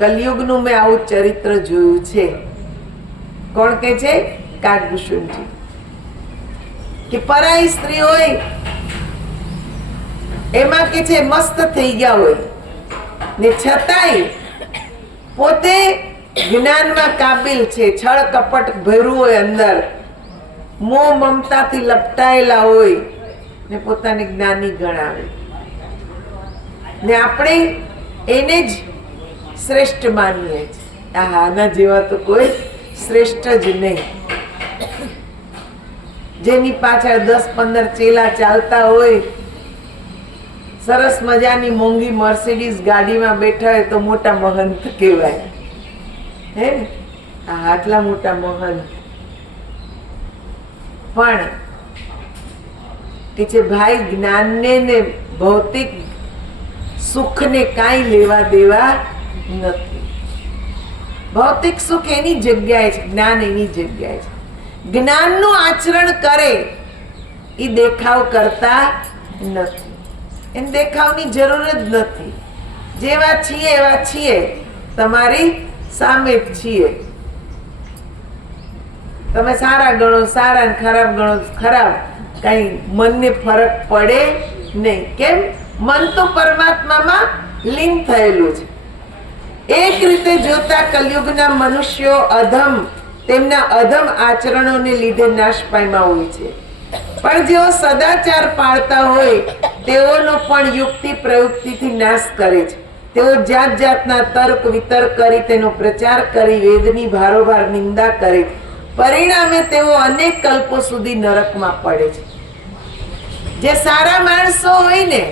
કલયુગનું મેં આવું ચરિત્ર જોયું છે. કોણ કે છે? કાગભૂષણજી. કે પરાઈ સ્ત્રી હોય એમાં કે છે મસ્ત થઈ ગયા હોય ને છતાંય પોતે જ્ઞાનમાં કાબિલ છે, છળ કપટ ભર્યું હોય, અંદર મોહ મમતાથી લપટાયેલા હોય ને પોતાને જ્ઞાની ગણાવે. ને આપણે એને જ શ્રેષ્ઠ માનીએ છીએ. આના જેવા તો કોઈ શ્રેષ્ઠ જ નહીં. જેની પાછળ 10-15 ચેલા ચાલતા હોય, સરસ મજાની મોંઘી મર્સિડીઝ ગાડીમાં બેઠા હોય તો મોટા મહંત કહેવાય. હે ને? આટલા મોટા મહંત. પણ કે છે ભાઈ જ્ઞાનને ને ભૌતિક સુખને કાંઈ લેવા દેવા નથી. ભૌતિક સુખ એની જગ્યાએ છે, જ્ઞાન એની જગ્યાએ છે. જ્ઞાનનું આચરણ કરે એ દેખાવ કરતા નથી. એને દેખાવની જરૂર જ નથી. જેવા છીએ એવા છીએ, તમારી સામે જ છીએ. તમે સારા ગણો સારા ને ખરાબ ગણો ખરાબ, કઈ મનને ફરક પડે નહીં. કેમ? મન તો પરમાત્મામાં લીન થયેલું છે. એક રીતે જોતા કલયુગના મનુષ્યો અધમ, તેમના અધમ આચરણોને લીધે નાશ પામ્યા હોય છે. પણ જેઓ સદાચાર પાળતા હોય તેઓનો પણ યુક્તિ પ્રયુક્તિથી નાશ કરે છે. તેઓ જાત જાતના તર્ક વિતર્ક કરી તેનો પ્રચાર કરી વેદની ભારોભાર નિંદા કરે. પરિણામે તેઓ અનેક કલ્પો સુધી નરકમાં પડે છે. જે સારા માણસો હોય ને,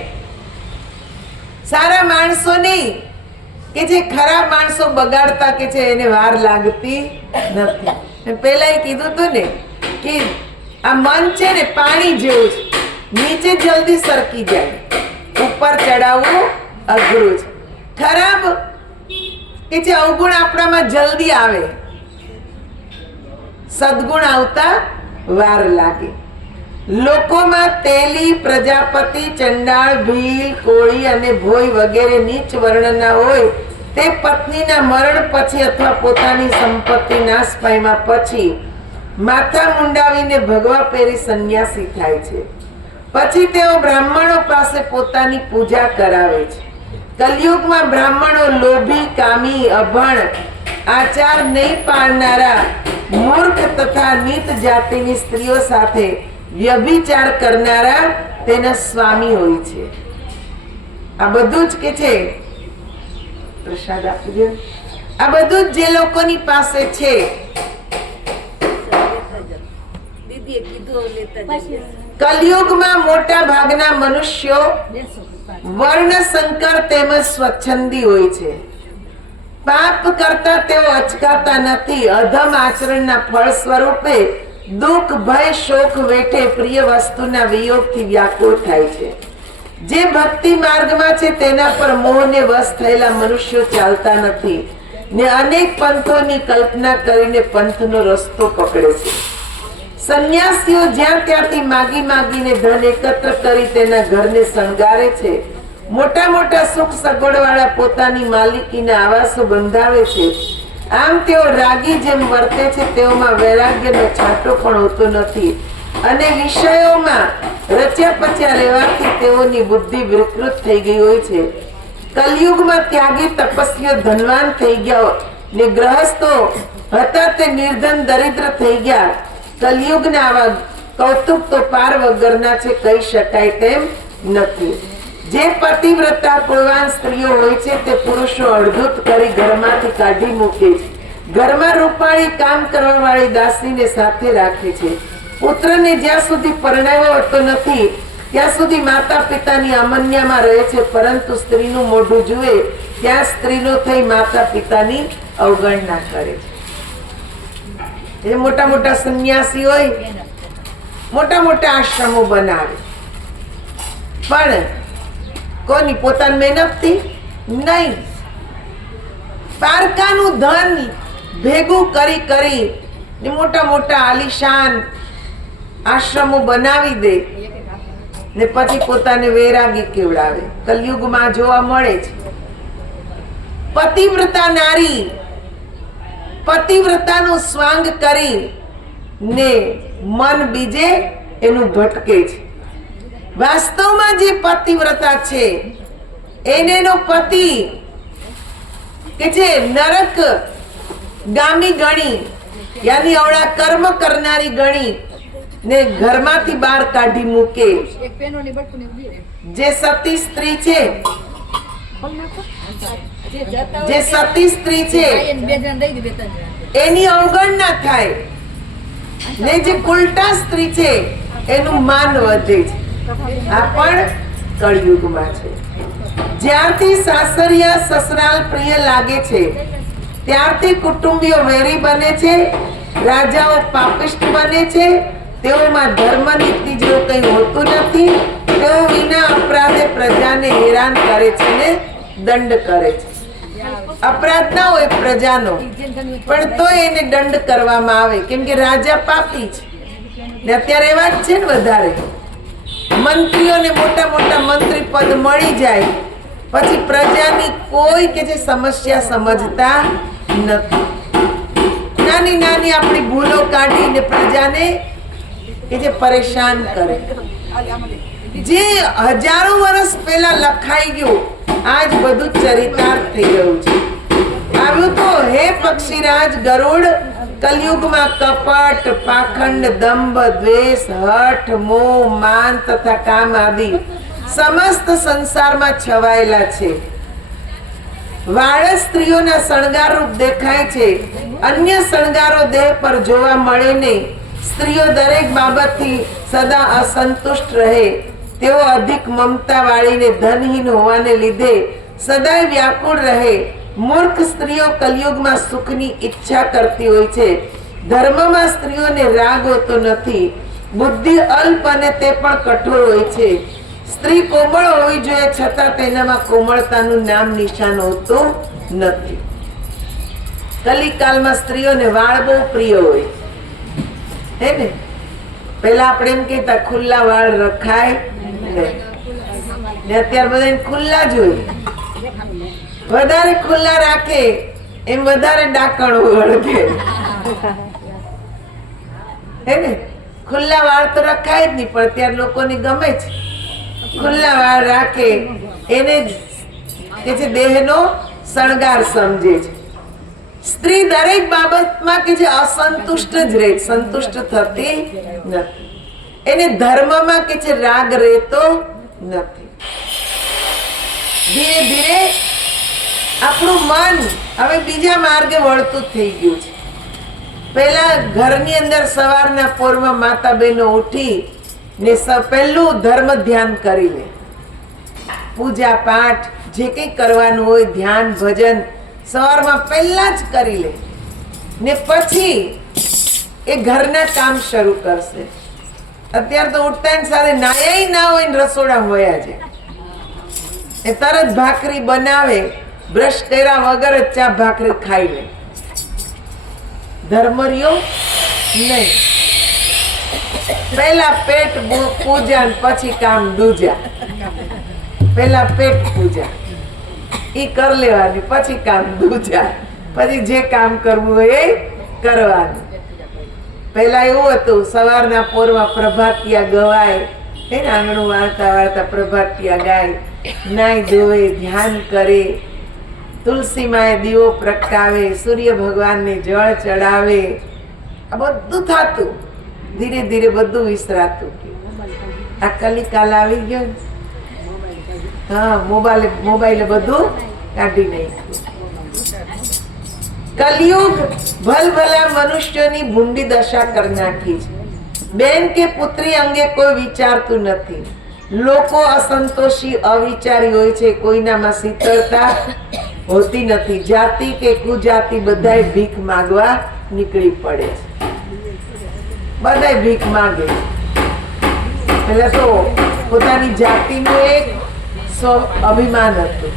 સારા માણસો નહીં, કે જે ખરાબ માણસો બગાડતા કે છે એને વાર લાગતી નથી. પહેલા એ કીધું હતું ને કે આ મન છે ને પાણી જેવું છે, નીચે જલ્દી સરકી જાય, ઉપર ચડાવવું અઘરું છે. ખરાબ કે છે અવગુણ આપણામાં જલ્દી આવે, સદગુણ આવતા વાર લાગે. લોકોમાં તેલી, પ્રજાપતિ, ચંડાળ, ભીલ, કોળી અને ભોય વગેરે નીચ વર્ણના હોય તે પત્નીના મરણ પછી અથવા પોતાની સંપત્તિ નાશ પામ્યા પછી માથા મુંડાવીને ભગવા પહેરી સંન્યાસી થાય છે. પછી તેઓ બ્રાહ્મણો પાસે પોતાની પૂજા કરાવે છે. કલયુગમાં બ્રાહ્મણો લોભી, કામી, અભણ, આચાર નહીં પાળનારા, મૂર્ખ તથા નીચ જાતિની સ્ત્રીઓ સાથે વ્યભિચાર કરનારા તેના સ્વામી હોય છે. આ બધું જ કે છે પ્રસાદ આપી દે. આ બધું જ જે લોકોની પાસે છે, કલયુગમાં મોટા ભાગના મનુષ્યો વર્ણ સંકર તેમજ સ્વચ્છંદી હોય છે. પાપ કરતા તેઓ અચકાતા નથી. અધમ આચરણના ફળ સ્વરૂપે દુઃખ, ભય, શોક વેઠે પ્રિય વસ્તુના વિયોગથી વ્યાકુળ થાય છે. જે ભક્તિ માર્ગમાં છે તેના પર મોહને વશ થયેલા મનુષ્યો ચાલતા નથી ને અનેક પંથોની કલ્પના કરીને પંથનો રસ્તો પકડે છે. સંન્યાસીઓ જ્યાં ત્યાંથી માગી માગીને ધન એકત્ર કરી તેના ઘરને શણગારે છે. મોટા મોટા સુખ સગવડ વાળા પોતાની માલિકીના આવાસો બંધાવે છે. આમ તેઓ રાગી જેમ વર્તે છે. તેઓમાં વૈરાગ્યનો છાંટો પણ હોતો નથી અને વિષયોમાં રચ્યા પચ્યા રહેવાથી તેઓની બુદ્ધિ વિકૃત થઈ ગઈ હોય છે. કલયુગમાં ત્યાગી તપસ્વીઓ ધનવાન થઈ ગયા ને ગ્રહસ્થો હતા તે નિર્ધન દરિદ્ર થઈ ગયા. કલયુગના આવા કૌતુક તો પાર વગરના છે, કહી શકાય તેમ નથી. જે પતિવ્રતા કુળવાન સ્ત્રીઓ હોય છે તે પુરુષો અડધૂત કરી ઘરમાંથી કાઢી મૂકે છે. ઘરમાં રૂપાળી કામ કરવા વાળી દાસીને સાથે રાખે છે. પુત્રને જ્યાં સુધી પરણાવ્યો હોતો નથી ત્યાં સુધી માતા પિતાની અમન્યામાં રહે છે, પરંતુ સ્ત્રીનું મોઢું જુએ ત્યાં સ્ત્રીનો થઈ માતા પિતાની અવગણના કરે છે. એ મોટા મોટા સંન્યાસી હોય, મોટા મોટા આશ્રમો બનાવે, પણ કોની પોતાની મહેનતથી નહીં, પારકાનું ધન ભેગું કરી કરી ને મોટા મોટા આલિશાન આશ્રમો બનાવી દે ને પછી પોતાને વૈરાગી કેવડાવે. કલયુગમાં જોવા મળે છે. પતિવ્રતા નારી પતિવ્રતાનું સ્વાંગ કરી ને મન બીજે એનું ભટકે છે. વાસ્તવમાં જે પતિવ્રતા છે એનો પતિ કે જે નરક ગામી ગણી, યાની અવળા કર્મ કરનારી ગણી ને ઘરમાંથી બહાર કાઢી મૂકે. જે સતી સ્ત્રી છે, જે સતી સ્ત્રી છે એની અવગણના થાય ને જે ઉલટા સ્ત્રી છે એનું માન વધે છે. આ પણ કળિયુગમાં છે. જ્યારથી સાસરિયા સસરાલ પ્રિય લાગે છે ત્યારથી કુટુંબીઓ વેરી બને છે, રાજાઓ પાપિષ્ટ બને છે. તેઓમાં ધર્મ નીતિ જેવું કંઈ હોતું નથી. તેઓ વિના અપરાધે પ્રજાને હેરાન કરે છે ને દંડ કરે છે. અપરાધ ના હોય પ્રજાનો, પણ તો એને દંડ કરવામાં આવે, કેમ કે રાજા પાપી છે ને અત્યારે એવા જ છે ને વધારે. મંત્રીઓને મોટા મોટા મંત્રી પદ મળી જાય પછી પ્રજાની કોઈ કે જે સમસ્યા સમજતા નથી. નાની નાની આપણી ભૂલો કાઢીને પ્રજાને કે જે પરેશાન કરે. જે હજારો વર્ષ પહેલા લખાઈ ગયું આજ બધું ચરિતાર્થ થઈ ગયું છે. આવ્યું તો હે પક્ષીરાજ ગરુડ, કલયુગમાં કપટ, પાખંડ, દંભ, દ્વેષ, હઠ, મોહ, માન તથા કામ આદિ સમસ્ત સંસારમાં છવાયેલા છે. વાળ સ્ત્રીઓના શણગાર રૂપ દેખાય છે, અન્ય શણગારો દેહ પર જોવા મળે નહીં. સ્ત્રીઓ દરેક બાબતથી સદા અસંતુષ્ટ રહે. તેઓ અધિક મમતા વાળીને ધનહીન હોવાને લીધે સદાય વ્યાકુળ રહે. મૂર્ખ સ્ત્રીઓ કલયુગમાં સુખની ઈચ્છા કરતી હોય છે. ધર્મમાં સ્ત્રીઓને રાગ હોતો નથી. બુદ્ધિ અલ્પ અને તે પણ કઠોર હોય છે. સ્ત્રી કોમળ હોવી જોઈએ છતાં તેનામાં કોમળતાનું નામ નિશાન હોતું નથી. કલિકાલમાં સ્ત્રીઓને વાળ બહુ પ્રિય હોય હે ને. પેલા આપણે એમ કહેતા ખુલ્લા વાળ રખાય ને અત્યારે બધા ખુલ્લા જ હોય. વધારે ખુલ્લા રાખે એમ વધારે ડાકણ વળગે હે ને. ખુલ્લા વાળ તો રખાય જ નહીં, પણ અત્યારે લોકોને ગમે છે. ખુલ્લા વાળ રાખે એને કે છે દેહનો શણગાર સમજે છે. સ્ત્રી દરેક બાબતમાં કે જે અસંતુષ્ટ જ રહે, સંતુષ્ટ થતી નથી. એને ધર્મમાં કે છે રાગ રહેતો નથી. ધીરે ધીરે આપણું મન હવે બીજા માર્ગે વળતું થઈ ગયું છે. પહેલા ઘરની અંદર સવારના પોરમાં માતા બહેનો ઉઠી ને પહેલું ધર્મ ધ્યાન કરી લે. પૂજા પાઠ જે કંઈ કરવાનું હોય, ધ્યાન ભજન સવારમાં પહેલા જ કરી લે ને પછી એ ઘરના કામ શરૂ કરશે. અત્યારે તો ઉઠતા સાથે નાયા ના હોય ને રસોડા હોયા છે. એ તરત ભાખરી બનાવે, બ્રશ કર્યા વગર જ ચા ભાખરી ખાઈ લે. ધર્મ રહ્યો નહીં. પહેલા પેટ પૂજા પછી કામ દૂજા. પહેલા પેટ પૂજા ઈ કર લેવાની, પછી કામ દૂજા, પછી જે કામ કરવું હોય એ કરવાનું. પહેલા એવું હતું સવારના પોરમાં પ્રભાતિયા ગવાય, એને આંગણું વાળતા વાળતા પ્રભાતિયા ગાય, નાય ધોવે, ધ્યાન કરે, તુલસી માએ દીવો પ્રગટાવે, સૂર્ય ભગવાનને જળ ચડાવે, આ બધું થતું. ધીરે ધીરે બધું વિસરાતું ગયું. આ કલિકાલ આવી ગયો ને. હા, મોબાઈલે બધું કાઢી નાખ્યું. કલયુગ ભલભલા મનુષ્યોની ભૂંડી દશા કરી નાખી છે. બેન કે પુત્રી અંગે કોઈ વિચારતું નથી. લોકો અસંતોષી, અવિચારી હોય છે. કોઈનામાં શીતળતા હોતી નથી. જાતિ કે કુજાતિ બધાય ભીખ માંગવા નીકળી પડે છે. બધાય ભીખ માંગે. પેલા તો પોતાની જાતિનું એક અભિમાન હતું,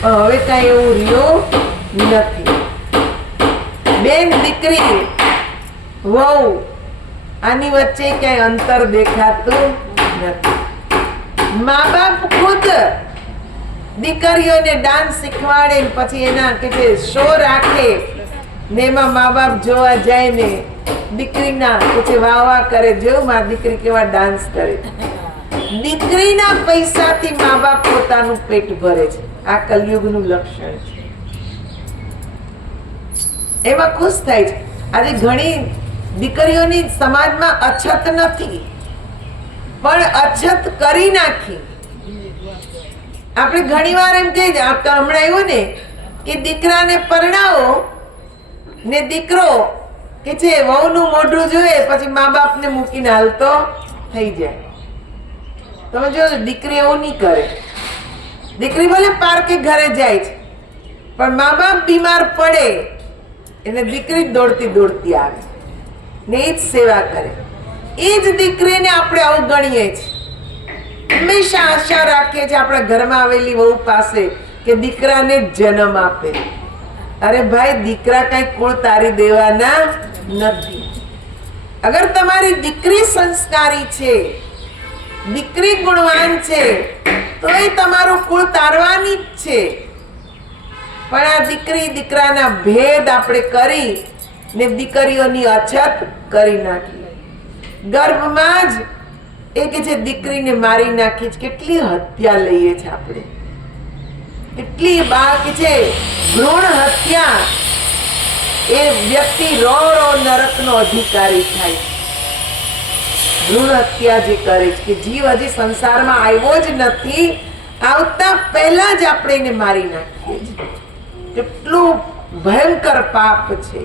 પણ હવે કઈ એવું રહ્યું નથી. બેન, દીકરી, વહુ, આની વચ્ચે ક્યાંય અંતર દેખાતું નથી. મા બાપ ખુદ દીકરીઓને ડાન્સ શીખવાડે, પછી એના કે છે શો રાખે ને એમાં મા બાપ જોવા જાય ને દીકરીના પછી વાહ કરે, જેવું મારી દીકરી કેવા ડાન્સ કરે. દીકરીના પૈસાથી મા બાપ પોતાનું પેટ ભરે છે. આ કલયુગનું લક્ષણ છે. એમાં ખુશ થાય છે. આજે ઘણી દીકરીઓની સમાજમાં અછત નથી, પણ અછત કરી નાખી. આપણે ઘણીવાર એમ કહી હમણાં આવ્યું ને કે દીકરાને પરણાવો ને દીકરો કે છે વહુનું મોઢું જોઈએ પછી મા બાપને મૂકીને હાલતો થઈ જાય. તમે જો, દીકરી એવું નહીં કરે. દીકરી ભલે પાર્કે ઘરે જાય છે, પણ મા બાપ બીમાર પડે એટલે દીકરી દોડતી દોડતી આવે ને એ જ સેવા કરે. એ જ દીકરીને આપણે અવગણીએ છીએ. હંમેશા આશા રાખીએ છીએ આપણા ઘરમાં આવેલી વહુ પાસે કે દીકરાને જ જન્મ આપે. અરે ભાઈ, દીકરા કઈ કુળ તારી દેવાના નથી. અગર તમારી દીકરી સંસ્કારી છે, દીકરી ગુણવાન છે, તો એ તમારું કુળ તારવાની જ છે. પણ આ દીકરી દીકરાના ભેદ આપણે કરી ને દીકરીઓની અછત કરી નાખી. ગર્ભમાં જ એ કે છે દીકરીને મારી નાખી છે. કેટલી હત્યા લઈએ છે આપણે, કેટલી બા કે છે ભ્રૂણ હત્યા. એ વ્યક્તિ રો નરકનો અધિકારી થાય. ભ્રૂણ હત્યા જે કરે છે કે જીવ હજી સંસારમાં આવ્યો જ નથી, આવતા પહેલા જ આપણે એને મારી નાખીએ છીએ. કેટલું ભયંકર પાપ છે,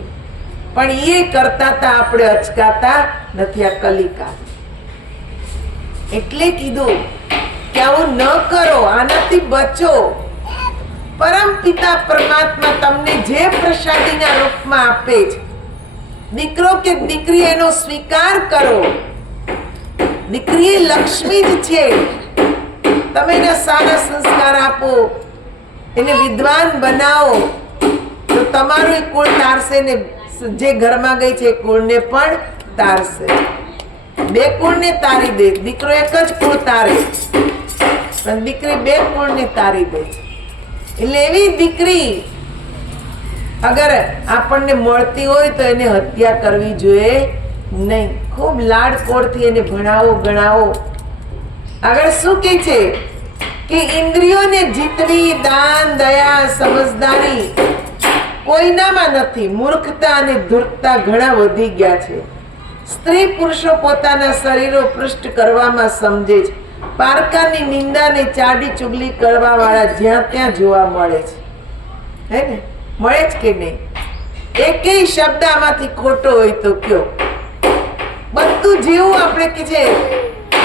પણ એ કરતા આપણે અચકાતા નથી. આ કલિકા એટલે કીધું કે આવું ન કરો, આનાથી બચો. પરમ પિતા પરમાત્મા તમને જે પ્રસાદીના રૂપમાં આપે છે, દીકરો કે દીકરી એનો સ્વીકાર કરો. દીકરી એ લક્ષ્મી જ છે. તમે એને સારા સંસ્કાર આપો, એને વિદ્વાન બનાવો, તો તમારું કુળ તારશે ને જે ઘરમાં ગઈ છે કુળને પણ તારશે. બે કુળને તારી દે. દીકરો એક જ કુળ તારે, પણ દીકરી બે કુળને તારી દે છે. એટલે એવી દીકરી અગર આપણને મળતી હોય તો એને હત્યા કરવી જોઈએ નહીં. ખૂબ લાડકોડથી એને ભણાવો, ગણાવો. આગળ શું કહે છે કે ઇન્દ્રિયોને જીતવી, દાન, દયા, સમજદારી કોઈનામાં નથી. મૂર્ખતા અને ધૂર્તતા ઘણા વધી ગયા છે. સ્ત્રી પુરુષો પોતાના શરીરો પૃષ્ઠ કરવામાં સમજે છે. પારકાની નિંદાને ચાડી ચુગલી કરવા વાળા જ્યાં ત્યાં જોવા મળે છે. હે ને? મળે જ કે નહીં? એકેય શબ્દ આમાંથી ખોટો હોય તો કયો? બધું જેવું આપણે કે છે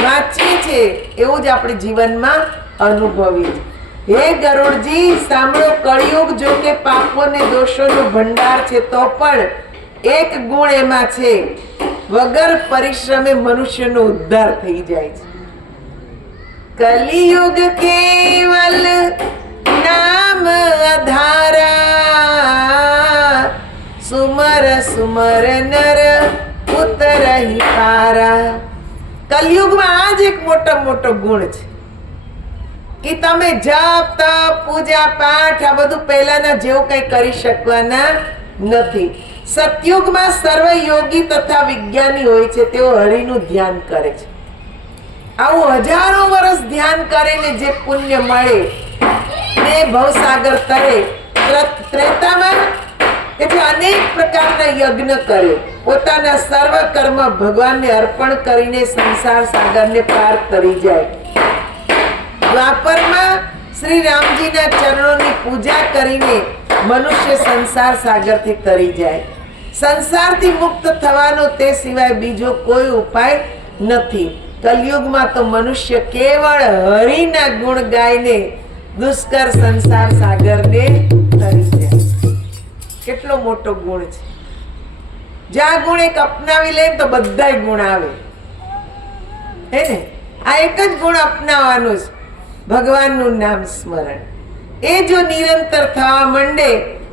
વાંચીએ છીએ એવું જ આપણે જીવનમાં અનુભવીએ. હે ગરુડજી, સાંભળો, કળિયુગ જો કે પાપો ને દોષોનો ભંડાર છે, તો પણ એક ગુણ એમાં છે, વગર પરિશ્રમે મનુષ્યનો ઉદ્ધાર થઈ જાય છે. કલિયુગ કેવલ નામ આધારા, સુમર સુમર નર ઉતરહી પારા. કલયુગમાં આ જ એક મોટો ગુણ છે કે તમે જપ, તપ, પૂજા, પાઠ આ બધું પહેલાના જેવું કઈ કરી શકવાના નથી. સતયુગમાં સર્વ યોગી તથા વિજ્ઞાની હોય છે, તેઓ હરિનું ધ્યાન કરે છે. આવું હજારો વર્ષ ધ્યાન કરીને જે પુણ્ય મળે ને ભવસાગર તરે. ત્રેતામાં એટલે અનેક પ્રકારના યજ્ઞ કરે, પોતાના સર્વ કર્મ ભગવાનને અર્પણ કરીને સંસાર સાગરને પાર તરી જાય. દ્વાપરમાં શ્રી રામજીના ચરણોની પૂજા કરીને મનુષ્ય સંસાર સાગરથી તરી જાય. સંસારથી મુક્ત થવાનો તે સિવાય બીજો કોઈ ઉપાય નથી. કલયુગમાં તો મનુષ્ય કેવળ હરિના ગુણ ગાઈને દુષ્કર સંસાર સાગરને તરી જાય. કેટલો મોટો ગુણ છે! જ્યાં ગુણ એક અપનાવી લે તો બધાય ગુણ આવે, હે ને? આ એક જ ગુણ અપનાવવાનું છે, ભગવાનનું નામ સ્મરણ. એ જો નિરંતર થવા માંડે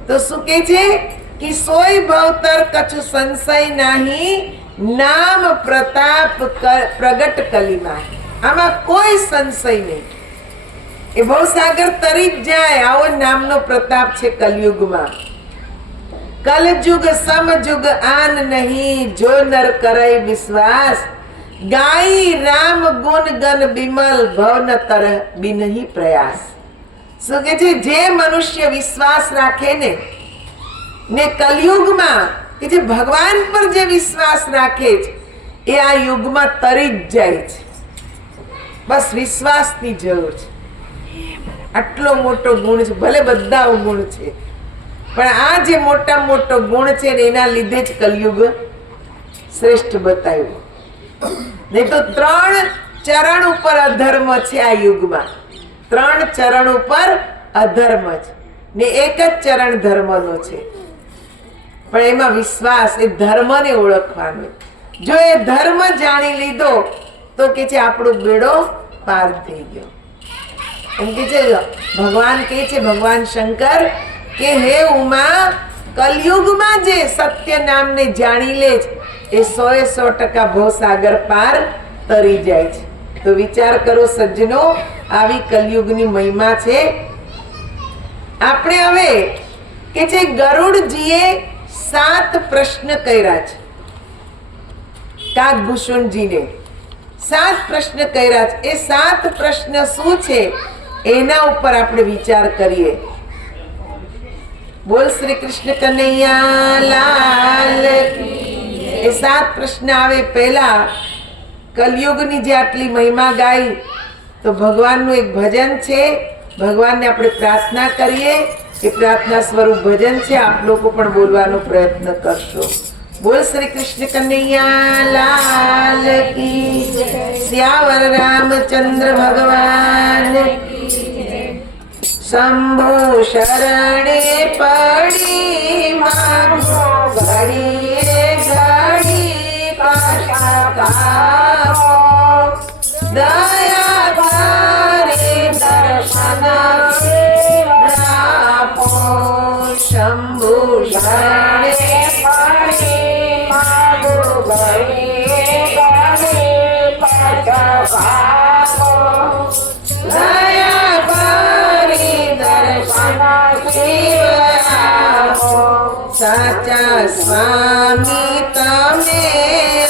તો શું કે છે કે સોય ભવતર કछु સંશય નાહી, નામ પ્રતાપ પ્રગટ કલીમાં. આમાં કોઈ સંશય નહીં, એ ભવસાગર તરી જ જાય. આવો નામનો પ્રતાપ છે કલયુગમાં. કલયુગ સમજુગ આન નહીં, જો નર કરે વિશ્વાસ, ગાઈ રામ ગુણ ગન બિમલ, ભવ ન તર બિનહી પ્રયાસ. શું કે છે? જે મનુષ્ય વિશ્વાસ રાખે ને કલયુગમાં, કે જે ભગવાન પર જે વિશ્વાસ રાખે છે એ આ યુગમાં તરી જ જાય છે. બસ વિશ્વાસની જરૂર છે. આટલો મોટો ગુણ છે. ભલે બધા ગુણ છે, પણ આ જે મોટા મોટો ગુણ છે ને એના લીધે જ કલયુગ શ્રેષ્ઠ બતાવ્યું. નહીં તો 3 ચરણ ઉપર અધર્મ છે આ યુગમાં. 3 ચરણ ઉપર અધર્મ છે ને એક જ ચરણ ધર્મનો છે. પણ એમાં વિશ્વાસ, એ ધર્મને ઓળખવાનો. જો એ ધર્મ જાણી લીધો તો કે છે આપણો બેડો પાર થઈ ગયો. એમ કે છે ભગવાન, કે છે ભગવાન શંકર કે હે ઉમા, કલયુગમાં જે સત્ય નામને જાણી લે છે એ 100% ભવસાગર પાર તરી જાય છે. તો વિચાર કરો સજ્જનો, આવી કલયુગની મહિમા છે. આપણે હવે કે છે ગરુડજીએ 7 પ્રશ્ન કર્યા છે. કાગભૂષણજીને 7 પ્રશ્ન કર્યા છે. એ 7 પ્રશ્ન શું છે એના ઉપર આપણે વિચાર કરીએ. બોલ શ્રી કૃષ્ણ કનૈયા લાલ કી. એ 7 પ્રશ્ન આવે. પહેલા કલયુગની જે આટલી મહિમા ગાઈ તો ભગવાનનું એક ભજન છે. ભગવાનને આપણે પ્રાર્થના કરીએ. એ પ્રાર્થના સ્વરૂપ ભજન છે. આપ લોકો પણ બોલવાનો પ્રયત્ન કરશો. બોલ શ્રી કૃષ્ણ કનૈયા લાલ કી. શ્યાવર રામચંદ્ર ભગવાન. શંભુ શરણે પડી માગો, ઘડીએ ઘડી પાછા કાપો. દયા ધારે દર્શન આપો. શંભુ શરણે પડી માગો, ઘડીએ ઘડી પાછા કાપો. દયા સાચા સ્વામી તમે,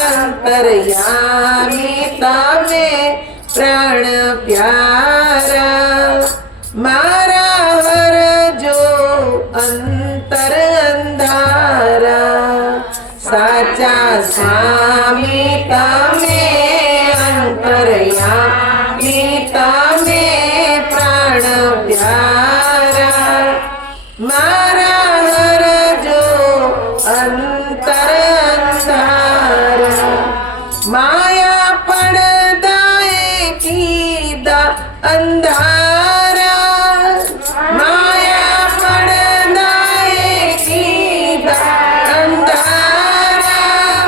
અંતર્યામી તમે, પ્રાણ પ્યારા. મારા હરજો અંતર અંધારા. સાચા સ્વામી તમે, અંતર્યામી તમે, પ્રાણ પ્યારા. મારા હરજો અંતર અંધારા. માયા પડદાએ કીધા અંધારા. માયા પડદાએ કીધા અંધારા.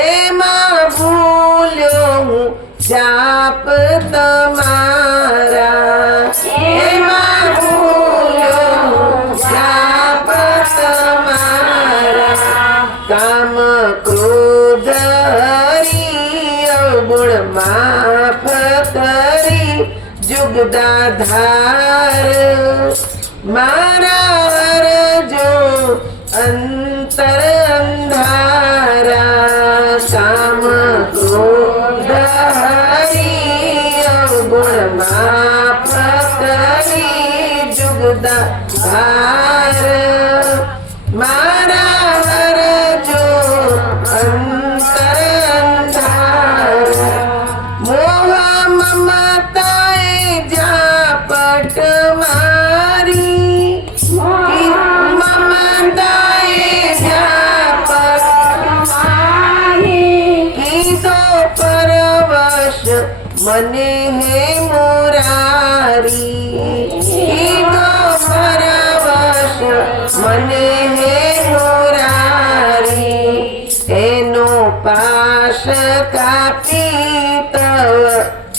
એમાં ભૂલ્યો હું જાપ તમારા. એમાં કામ ક્રોધ હરી અવગુણ માફ કરી જુગદાધાર. મારા હરજો અંતર અંધારા. કામ ક્રોધ હરી ધાર મારા હરજો અંતર અંધાર મોહ મમતાએ ઝાપટ મારી મમતાએ ઝાપટ કીધો પરવશ મને હે મુરારી કીધો પરવશ મને હે મુરારી એનો પાશ કાપી તવ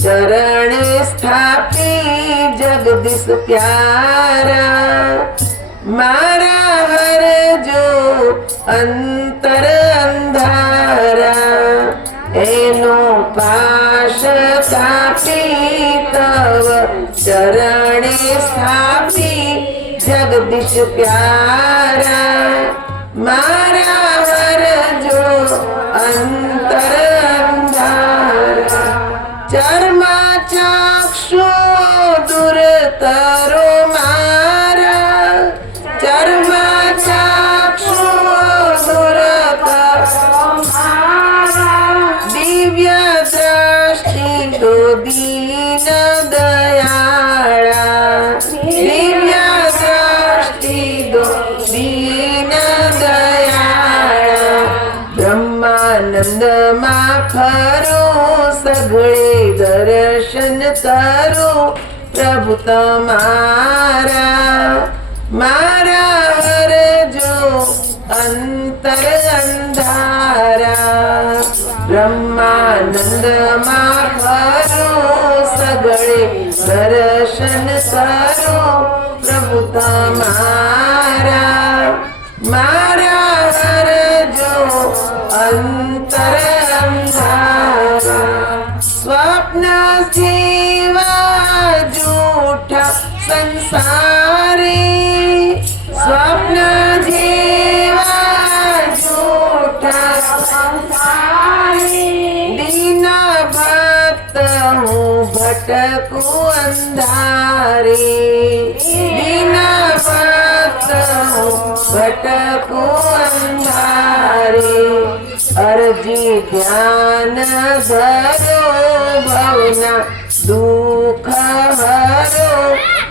ચરણ સ્થાપી જગદીશ પ્યારા મારા હરજો અંતર અંધારા એનો પાશ કાપી તવ ચરણે સ્થાપી જગદીશ પ્યારા મારા હરજો અંતર અંધારા ચર્મા ચાક્ષુ દૂર તરો મારા ચર્મા ચાક્ષુ દૂર તરો દિવ્ય દ્રષ્ટિ દો દીન દયાળા દિવ્ય દ્રષ્ટિ દો દીન દયાળા બ્રહ્માનંદમાં ફરો સઘળે દર્શન કરો પ્રભુ તમારા મારા હરજો અંતર અંધારા બ્રહ્માનંદમાં ફરો સગળે દર્શન કરો પ્રભુ તમારા મારા હરજો અંતર અંધારા સ્વપ્ન જેવા જૂઠા સંસારે સ્વપ્ન જેવા જૂઠા સંસારે દીના ભક્ત હું ભટકું અંધારે દીના ભક્ત હું ભટકું અંધારે અરજી ધ્યાન ધરો ભવના દુઃખ હરો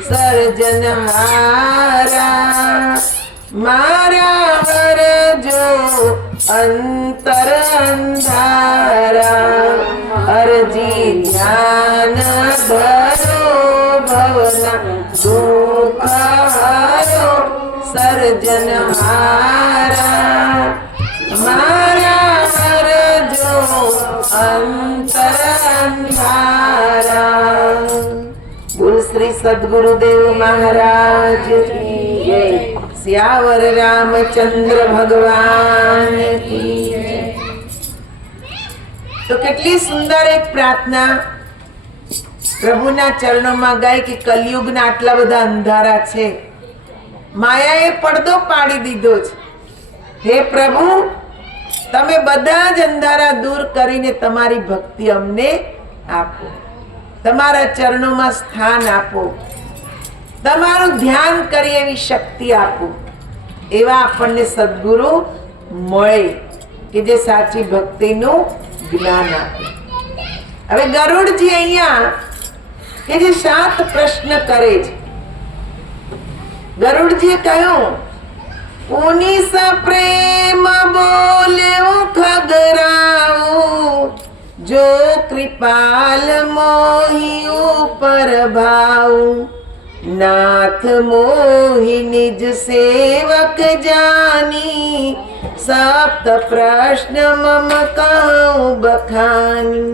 સર્જનહારા મારા હરજો અંતર અંધારા અરજી ધ્યાન ધરો ભવના દુઃખ હરો સર્જનહારા મારા હરજો અંતર અંધારા બોલ શ્રી સદગુરુદેવ મહારાજ કી જય સિયાવર રામચંદ્ર ભગવાન કી જય। તો કેટલી સુંદર એક પ્રાર્થના પ્રભુના ચરણોમાં ગાય કે કલયુગના આટલા બધા અંધારા છે, માયાએ પડદો પાડી દીધો છે, હે પ્રભુ તમે બધા જ અંધારા દૂર કરીને તમારી ભક્તિ અમને આપો, તમારા ચરણોમાં સ્થાન આપો, તમારું ધ્યાન કરી એવી શક્તિ આપો, એવા આપણને સદગુરુ મળે કે જે સાચી ભક્તિનું જ્ઞાન આપે। હવે ગરુડજી અહીંયા કે જે 7 પ્રશ્ન કરે છે, ગરુડજીએ કહ્યું ઉની સ પ્રેમ બોલ્યો ખગરાઉ જો કૃપાલ મોહી ઉપર ભાવ नाथ मोहि निज सेवक जानी सप्त प्रश्न मम कहूँ बखानी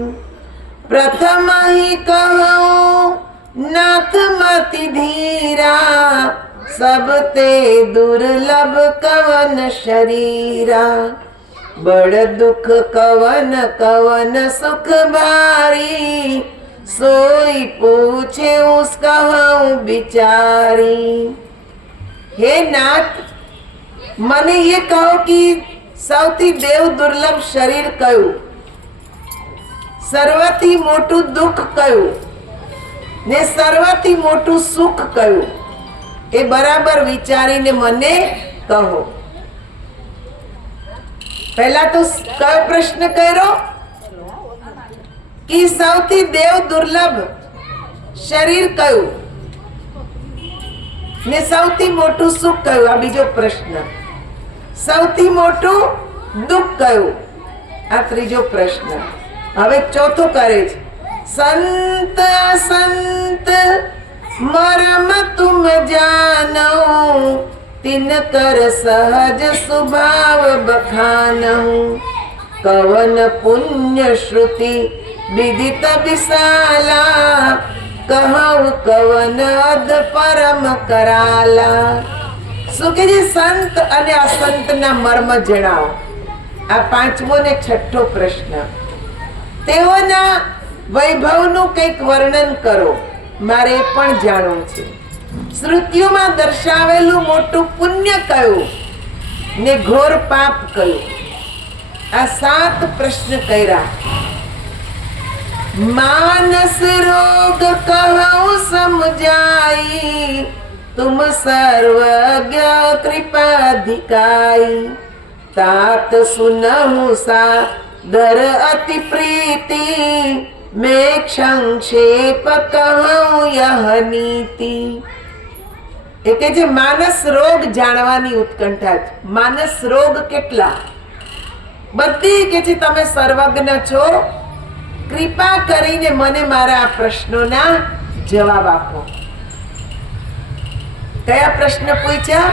प्रथम ही कहूँ नाथ मति धीरा सब ते दुर्लभ कवन शरीरा बड़ दुख कवन कवन सुख भारी सोई पूछे उसका हूँ बिचारी। हे नाथ મને ये કહો कि સૌથી દેવ દુર્લભ શરીર કયું, સર્વથી મોટું દુઃખ કયું ને સર્વથી મોટું સુખ કયું, એ બરાબર વિચારીને મને કહો. પહેલા તો કયો પ્રશ્ન કર્યો કે સૌથી દેવ દુર્લભ શરીર કયું ને સૌથી મોટું સુખ કયું? આ બીજો પ્રશ્ન. સૌથી મોટું દુઃખ કયું? આ ત્રીજો પ્રશ્ન. હવે ચોથો કરે છે, સંત સંત મરમ તુમ જાનો તિન કર સહજ સ્વભાવ બખાનહું કવન પુણ્ય શ્રુતિ વિદિત વિશાલા કહું કવન અદ પરમ કરાલા. શું કે છે? સંત અને અસંતના મર્મ જણાવો. આ પાંચમો ને છઠ્ઠો પ્રશ્ન. તેઓના વૈભવનું કંઈક વર્ણન કરો, મારે એ પણ જાણવું છે. શ્રુતિઓમાં દર્શાવેલું મોટું પુણ્ય કયું ને ઘોર પાપ કયું? આ 7 પ્રશ્ન કર્યા. માનસ રોગ કહું સમજાઈ તુમ સર્વજ્ઞ કૃપાધિકાઈ तात सुनहु सा दर अति प्रीति मैं संक्षेप कहूं यह नीति. એ કે જે માનસ રોગ જાણવાની ઉત્કંઠા છે. માનસ રોગ કેટલા? બધી કે છે તમે સર્વજ્ઞ છો, કૃપા કરીને મને મારા આ પ્રશ્નોના જવાબ આપો. કયા પ્રશ્ન પૂછ્યા?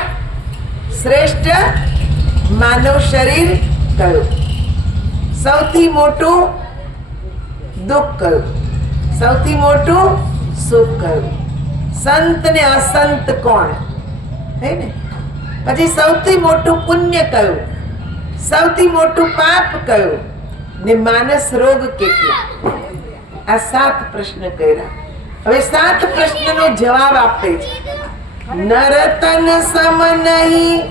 શ્રેષ્ઠ માનવ શરીર કયું? સૌથી મોટું દુઃખ કયું? સૌથી મોટું સુખ કયું? સંત ને અસંત કોણ? હે ને? પછી સૌથી મોટું પુણ્ય કયું? સૌથી મોટું પાપ કયું? ને માનસ રોગ કેટલા? આ 7 પ્રશ્ન કર્યા. હવે 7 પ્રશ્નનો જવાબ આપે છે. નરતન સમ નહીં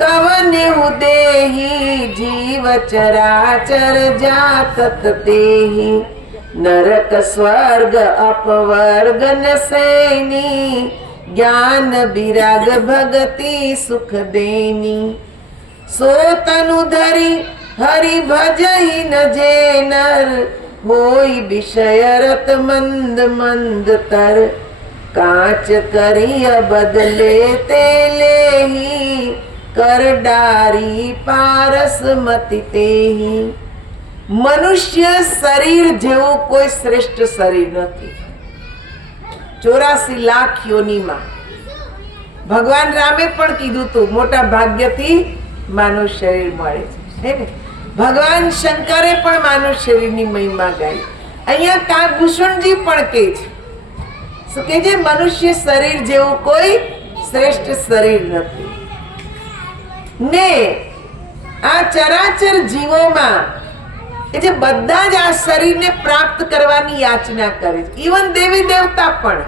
કવન ઉદેહી જીવ ચરાચર જાતત તેહી નરક સ્વર્ગ અપવર્ગ ન સૈની જ્ઞાન વિરાગ ભગતિ સુખ દેની સો તનુ ધરી હરિ ભજઈ ન જેનર હોય વિષય રત મંદ મંદ તર કાચ કરી બદલે તે લેહી कर डारी पारस मति तेही. મનુષ્ય શરીર જેવું કોઈ શ્રેષ્ઠ શરીર નથી. 84 લાખ યોનીમાં ભગવાન રામે પણ કીધું હતું મોટા ભાગ્યથી માનવ શરીર મળે છે ને. ભગવાન શંકરે પણ માનવ શરીરની મહિમા ગાઈ. અહીંયા કાગભૂષણજી પણ કહે છે, શું કહે છે? મનુષ્ય શરીર જેવું કોઈ શ્રેષ્ઠ શરીર નથી. ને આ ચરાચર જીવોમાં એ જે બધા જ આ શરીરને પ્રાપ્ત કરવાની યાચના કરે છે. ઈવન દેવી દેવતા પણ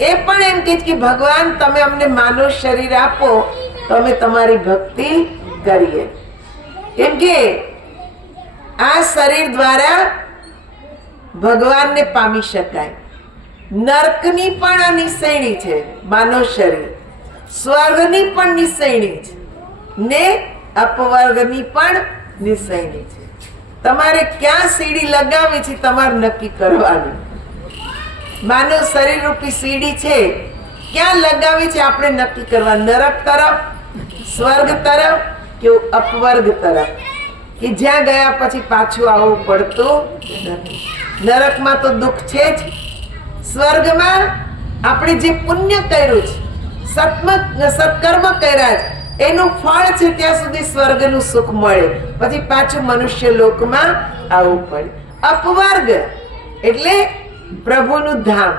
એ પણ એમ કહે છે કે ભગવાન તમે અમને માનવ શરીર આપો તો અમે તમારી ભક્તિ કરીએ. કેમ કે આ શરીર દ્વારા ભગવાનને પામી શકાય. નર્કની પણ નિસૈણી છે માનવ શરીર, સ્વર્ગની પણ નિસૈણી છે ને અપવર્ગની પણ નિસૈણી છે. તમારે ક્યાં સીડી લગાવી છે તમારે નક્કી કરવાનું. માનવ શરીર રૂપી સીડી છે ક્યાં લગાવી છે આપણે નક્કી કરવા. નરક તરફ, સ્વર્ગ તરફ કે અપવર્ગ તરફ, કે જ્યાં ગયા પછી પાછું આવવું પડતું નથી. નરકમાં તો દુઃખ છે જ. સ્વર્ગમાં આપણે જે પુણ્ય કર્યું છે, સત્કર્મ કર્યા છે એનું ફળ છે ત્યાં સુધી સ્વર્ગનું સુખ મળે, પછી પાછું મનુષ્ય લોકમાં આવવું પડે. અપવર્ગ એટલે પ્રભુનું ધામ,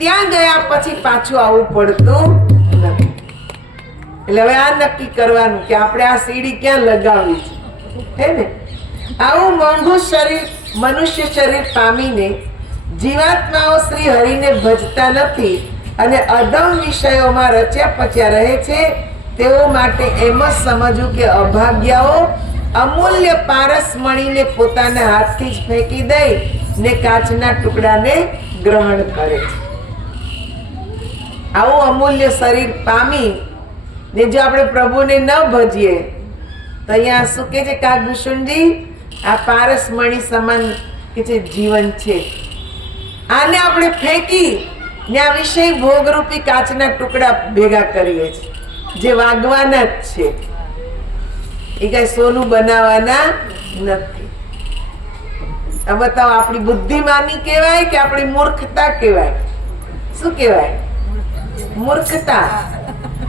ત્યાં ગયા પછી પાછું આવવું પડતું નથી. એટલે હવે આ નક્કી કરવાનું કે આપણે આ સીડી ક્યાં લગાવવી છે, હે ને? આવું મોંઘું શરીર મનુષ્ય શરીર પામીને જીવાત્માઓ શ્રી હરિને ભજતા નથી અને અધમ વિષયોમાં રચ્યા પચ્યા રહે છે. તેઓ માટે એમ જ સમજવું કે અભાગ્યાઓ અમૂલ્ય પારસ મણીને પોતાના હાથથી જ ફેંકી દઈ ને કાચના ટુકડાને ગ્રહણ કરે છે. આવું અમૂલ્ય શરીર પામી ને જો આપણે પ્રભુને ન ભજીએ તો અહીંયા શું કે છે કાગભૂષણજી, આ પારસમણી સમાન કે છે જીવન છે. આને આપણે ફેંકી ને આ વિષય ભોગરૂપી કાચના ટુકડા ભેગા કરીએ છીએ, જે વાગવાના જ છે. એ કઈ સોનું બનાવવાના નથી. આ બતાવો, આપણી બુદ્ધિમાની કહેવાય કે આપણી મૂર્ખતા કહેવાય? શું કહેવાય? મૂર્ખતા.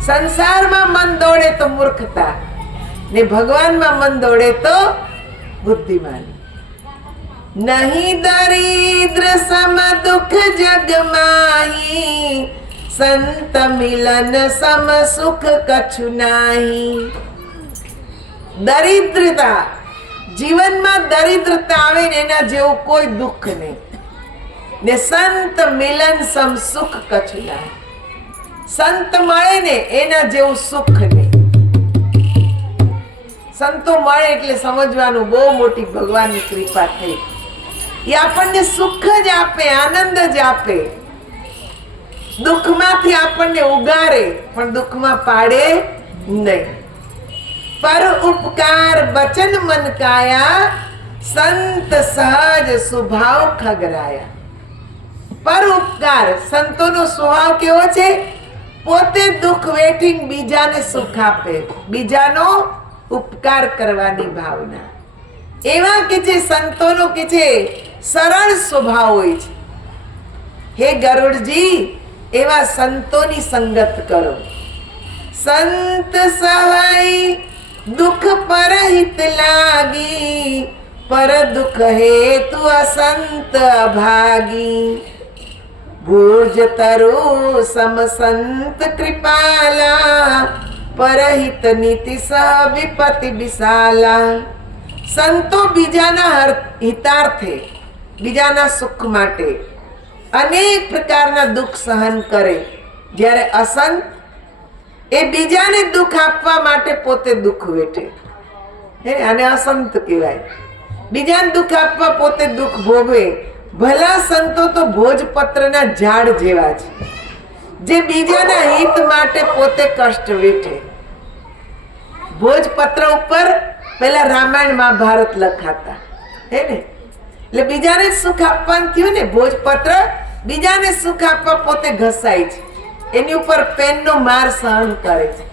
સંસારમાં મન દોડે તો મૂર્ખતા, ને ભગવાનમાં મન દોડે તો બુદ્ધિમાની. નહીં દરિદ્ર સમ દુઃખ જગમાહી, સંત મિલન સમ સુખ કછુ નાહી. દરિદ્રતા, જીવનમાં દરિદ્રતા આવે ને એના જેવું કોઈ દુઃખ નહીં, ને સંત મિલન સમ સુખ કછુ નાહી. સંત મળે ને એના જેવું સુખ નહીં. સંતો મળે એટલે સમજવાનું બહુ મોટી ભગવાનની કૃપા થઈ. એ આપણને સુખ જ આપે, આનંદ જ આપે. દુઃખમાંથી આપણને ઉગારે પણ દુઃખમાં પાડે નહીં. પર ઉપકાર બચન મન કાયા, સંત સહજ સ્વભાવ ખગરાયા. પર ઉપકાર, સંતોનો સ્વભાવ કેવો છે? પોતે દુઃખ વેઠી બીજાને સુખ આપે, બીજાનો ઉપકાર કરવાની ભાવના. એવા કે છે સંતોનો કે છે સરળ સ્વભાવ હોય છે. હે ગરુડજી, એવા સંતોની સંગત કરો. સંત સહાય દુઃખ પરહિત લાગી, પર દુઃખ હેતુ અસંત અભાગી. ભુજ તરુ સમ સંત કૃપાલા, પરહિત નીતિ સહ વિપતિ વિશાલા. સંતો બીજાના હિતાર્થે, બીજાના સુખ માટે અનેક પ્રકારના દુઃખ સહન કરે, જ્યારે અસંત એ બીજાને દુઃખ આપવા માટે પોતે દુઃખ વેઠે. આને અસંત કહેવાય. બીજાને દુઃખ આપવા પોતે દુઃખ ભોગવે. ભલા સંતો તો ભોજપત્રના ઝાડ જેવા છે, જે બીજાના હિત માટે પોતે કષ્ટ વેઠે. ભોજપત્ર ઉપર પહેલા રામાયણ મહાભારત લખાતા, હે ને? એટલે બીજાને સુખ આપવાનું થયું ને. ભોજપત્ર બીજાને સુખ આપવા પોતે ઘસાય છે, એની ઉપર પેનનો માર સહન કરે છે.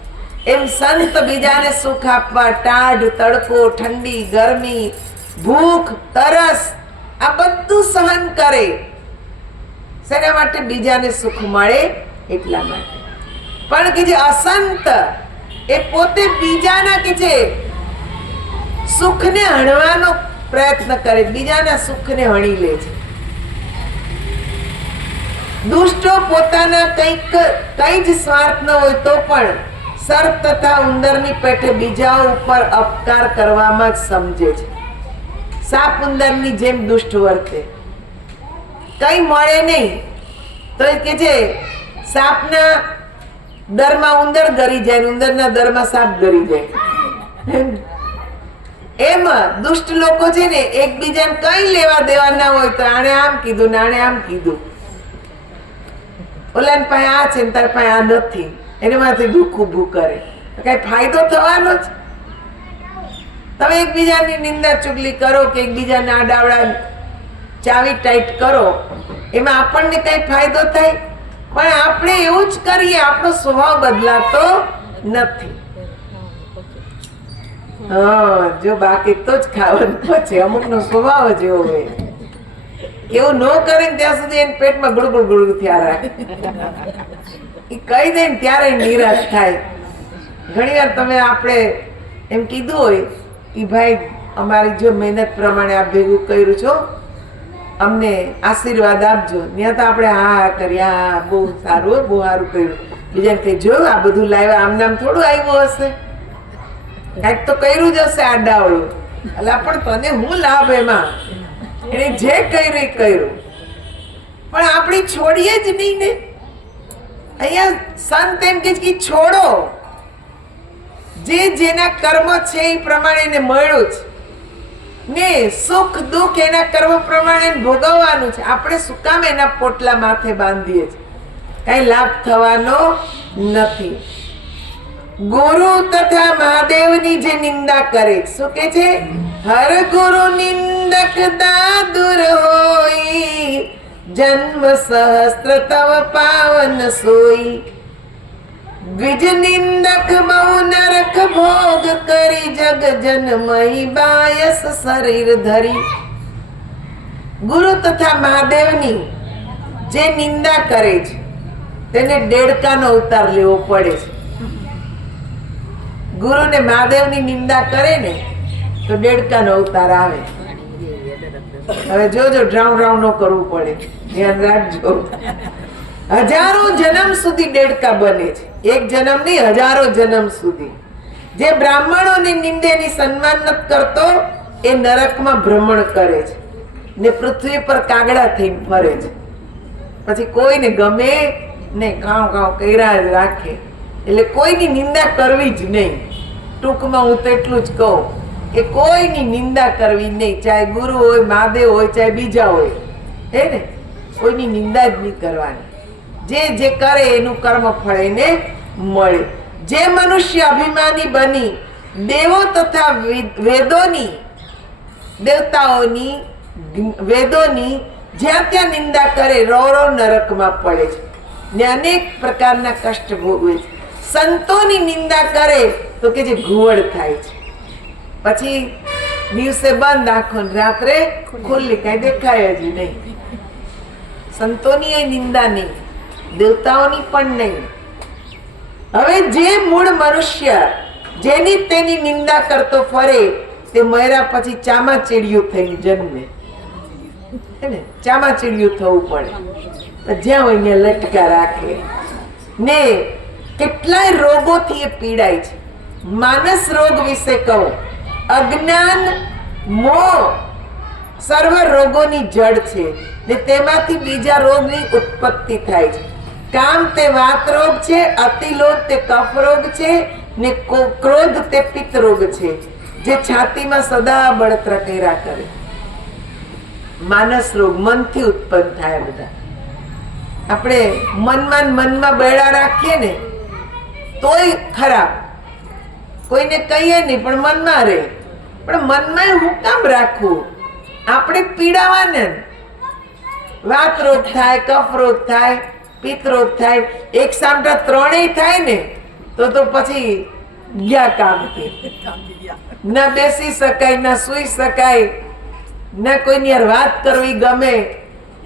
એમ સંત બીજાને સુખ આપવા ટાઢ, તડકો, ઠંડી, ગરમી, ભૂખ, તરસ આ બધું સહન કરે. શેના માટે? બીજાને સુખ મળે એટલા માટે. પણ કે જે અસંત એ પોતે બીજાના કે છે સુખને હણવાનો પ્રયત્ન કરે, બીજાના સુખને હણી લે છે. દુષ્ટો પોતાના કઈ જ સ્વાર્થ ન હોય તો પણ સર્પ તથા ઉંદરની પેઠે બીજા ઉપર અપકાર કરવામાં જ સમજે છે. સાપ ઉંદરની જેમ દુષ્ટ વર્તે. કઈ મળે નહીં તો એ કે છે સાપના દરમાં ઉંદર ગરી જાય, ઉંદરના દરમાં સાપ ગરી જાય. એમ દુષ્ટ લોકો છે ને, એકબીજાને કઈ લેવા દેવા ના હોય તો આણે આમ કીધું ને આણે આમ કીધું, ઓલાની પાસે આ છે ને તારી પાસે આ નથી, એને માંથી દુઃખ ઊભું કરે. કઈ ફાયદો થવાનો જ? તમે એકબીજાની નિંદા ચુગલી કરો કે એકબીજાને આડાવડા ચાવી ટાઈટ કરો, એમાં આપણને કઈ ફાયદો થાય? પણ આપણે એવું જ કરીએ, આપણો સ્વભાવ બદલાતો નથી. હા, જો બાકી તો જ ખાવાનું પછી અમુકનો સ્વભાવ જ એવો હોય. એવું ન કરે ને ત્યાં સુધી એને પેટમાં ગુડગુડ ગુડગુડ થયા રાખે. એ કહી દે ને ત્યારે નિરાશ થાય. ઘણી વાર તમે આપણે એમ કીધું હોય કે ભાઈ અમારી જો મહેનત પ્રમાણે આ ભેગું કર્યું છો, અમને આશીર્વાદ આપજો. ત્યાં તો આપણે હા કર્યા, હા બહુ સારું, બહુ સારું કર્યું. બીજાને કઈ જોયું આ બધું લાવ્યા, આમ નામ થોડું આવ્યું હશે, કાંઈક તો કર્યું જ હશે આડાવડું. એટલે પણ તને હું લાભ એમાં? એને જે કર્યું એ કર્યું, પણ આપણે છોડીએ જ નહીં ને. અહીંયા સંત એમ કે છોડો, જે જેના કર્મ છે એ પ્રમાણે એને મળ્યું છે ને. સુખ દુઃખ એના કર્મ પ્રમાણે ભોગવવાનું છે. આપણે શું કામ એના પોટલા માથે બાંધીએ છીએ? કઈ લાભ થવાનો નથી. ગુરુ તથા મહાદેવની જે નિંદા કરે, શું કે છે? હર ગુરુ નિંદક દાદુર હોઈ, જન્મ સહસ્ત્ર તવ પાવન સોઈ. દ્વિજ નિંદક બહુ નરક ભોગ કરી, જગ જન્મઈ બાયસ શરીર ધરી. ગુરુ તથા મહાદેવની જે નિંદા કરે છે તેને દેડકાનો અવતાર લેવો પડે છે. ગુરુ ને મહાદેવની નિંદા કરે ને તો દેડકાનો અવતાર આવે. હવે જોજો, ડ્રાઉ ડ્રાઉ ન કરવું પડે, ધ્યાન રાખજો. હજારો જન્મ સુધી દેડકા બને છે, એક જન્મ નહીં, હજારો જન્મ સુધી. જે બ્રાહ્મણોની નિંદેની સન્માન નથી કરતો એ નરકમાં ભ્રમણ કરે છે ને પૃથ્વી પર કાગડા થઈને ફરે છે. પછી કોઈને ગમે ને કાવ કાવ કર્યા જ રાખે. એટલે કોઈની નિંદા કરવી જ નહીં. ટૂંકમાં હું તો એટલું જ કહું કે કોઈની નિંદા કરવી નહીં, ચાહે ગુરુ હોય, મહાદેવ હોય, ચાહે બીજા હોય, હે ને, કોઈની નિંદા જ નહીં કરવાની. જે જે કરે એનું કર્મ ફળ એને મળે. જે મનુષ્ય અભિમાની બની દેવો તથા વેદોની, દેવતાઓની, વેદોની જ્યાં ત્યાં નિંદા કરે, રો રો નરકમાં પડે છે ને અનેક પ્રકારના કષ્ટ ભોગવે છે. સંતોની નિંદા કરે તો કે જે ઘુવડ થાય છે, પછી દિવસે બંધ આંખો ને રાત્રે ખુલ્લી, કઈ દેખાય જ નહીં. સંતોની એ નિંદા નહીં, દેવતાઓની પણ નહીં. હવે જે મૂળ મનુષ્ય જેની તેની નિંદા કરતો ફરે તે મર્યા પછી ચામાચીડિયું થઈને જન્મે. ચામાચીડિયું થવું પડે, જ્યાં હોય ત્યાં લટકા રાખે ને કેટલાય રોગોથી એ પીડાય છે. માનસ રોગ વિશે કહું, અજ્ઞાન મોહ સર્વ રોગોની જડ છે ને તેમાંથી બીજા રોગની ઉત્પત્તિ થાય છે. કામ તે વાત રોગ છે, અતિલોભ તે કફ રોગ છે ને ક્રોધ તે પિત્ત રોગ છે, જે છાતીમાં સદા બળતરા કર્યા કરે. માનસ રોગ મનથી ઉત્પન્ન થાય. બધા આપણે મનમાં બેડા રાખીએ ને તોય ખરાબ, કોઈને કહીએ નહીં પણ મનમાં રહે. પણ મનમાં હું કામ રાખવું? આપણે પીડાવાને. વાત રોગ થાય, કફ રોગ થાય, પિત્ત રોગ થાય, એક સામટા ત્રણેય થાય ને તો પછી ગયા કામથી. ના બેસી શકાય, ના સુઈ શકાય, ના કોઈની યાર વાત કરવી ગમે,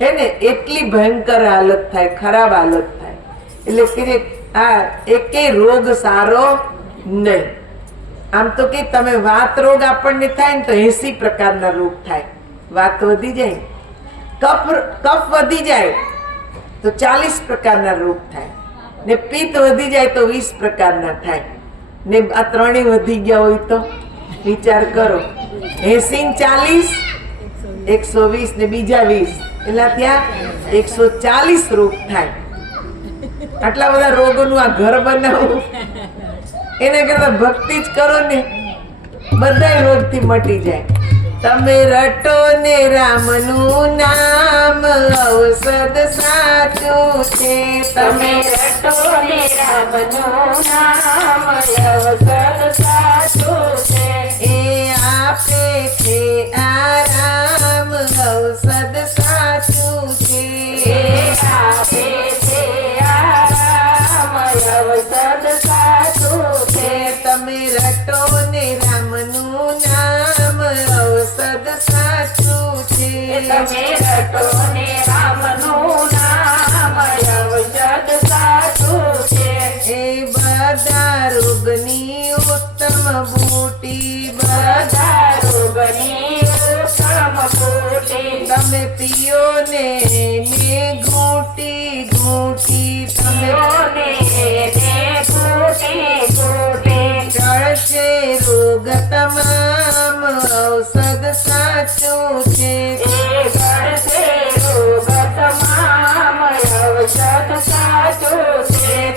હે ને, એટલી ભયંકર હાલત થાય, ખરાબ હાલત થાય. એટલે કે આ એકેય રોગ સારો નહીં. આમ તો કે તમે વાત રોગ આપણને થાય ને તો 80 પ્રકારના રોગ થાય. વાત વધી જાય, કફ વધી જાય તો 40 પ્રકારના રોગ થાય ને પિત્ત વધી જાય તો 20 પ્રકારના થાય ને આ ત્રણેય વધી ગયા હોય તો વિચાર કરો. 80 40 120 ને બીજા 20 એટલે ત્યાં 140 રોગ થાય. આટલા બધા રોગોનું આ ઘર બનાવવું, એના કરતા ભક્તિ જ કરો ને, બધા રોગથી મટી જાય. તમે રટો ને રામનું નામ, ઔષધ સાચું છે. તમે રટો ને રામનું નામ, ઔષધ સાચું છે. એ આપે છે આરામ, ઔષધ સાચું છે. એ આપે છે આરામ, ઔષધ સાચું છે. તમે રટો ને રામનું નામ, ઔષધ સાચું છે. તમે રટો ને રામનું નામ, ઔષધ સાચું છે. એ બધા રોગની ઉત્તમ બૂટી, બધા રોગની ઉત્તમ બૂટી. તમે પીઓ ને ઘૂંટી ઘૂંટી, તમે ટળશે રોગ તમામ, ઔષધ સાચું છે.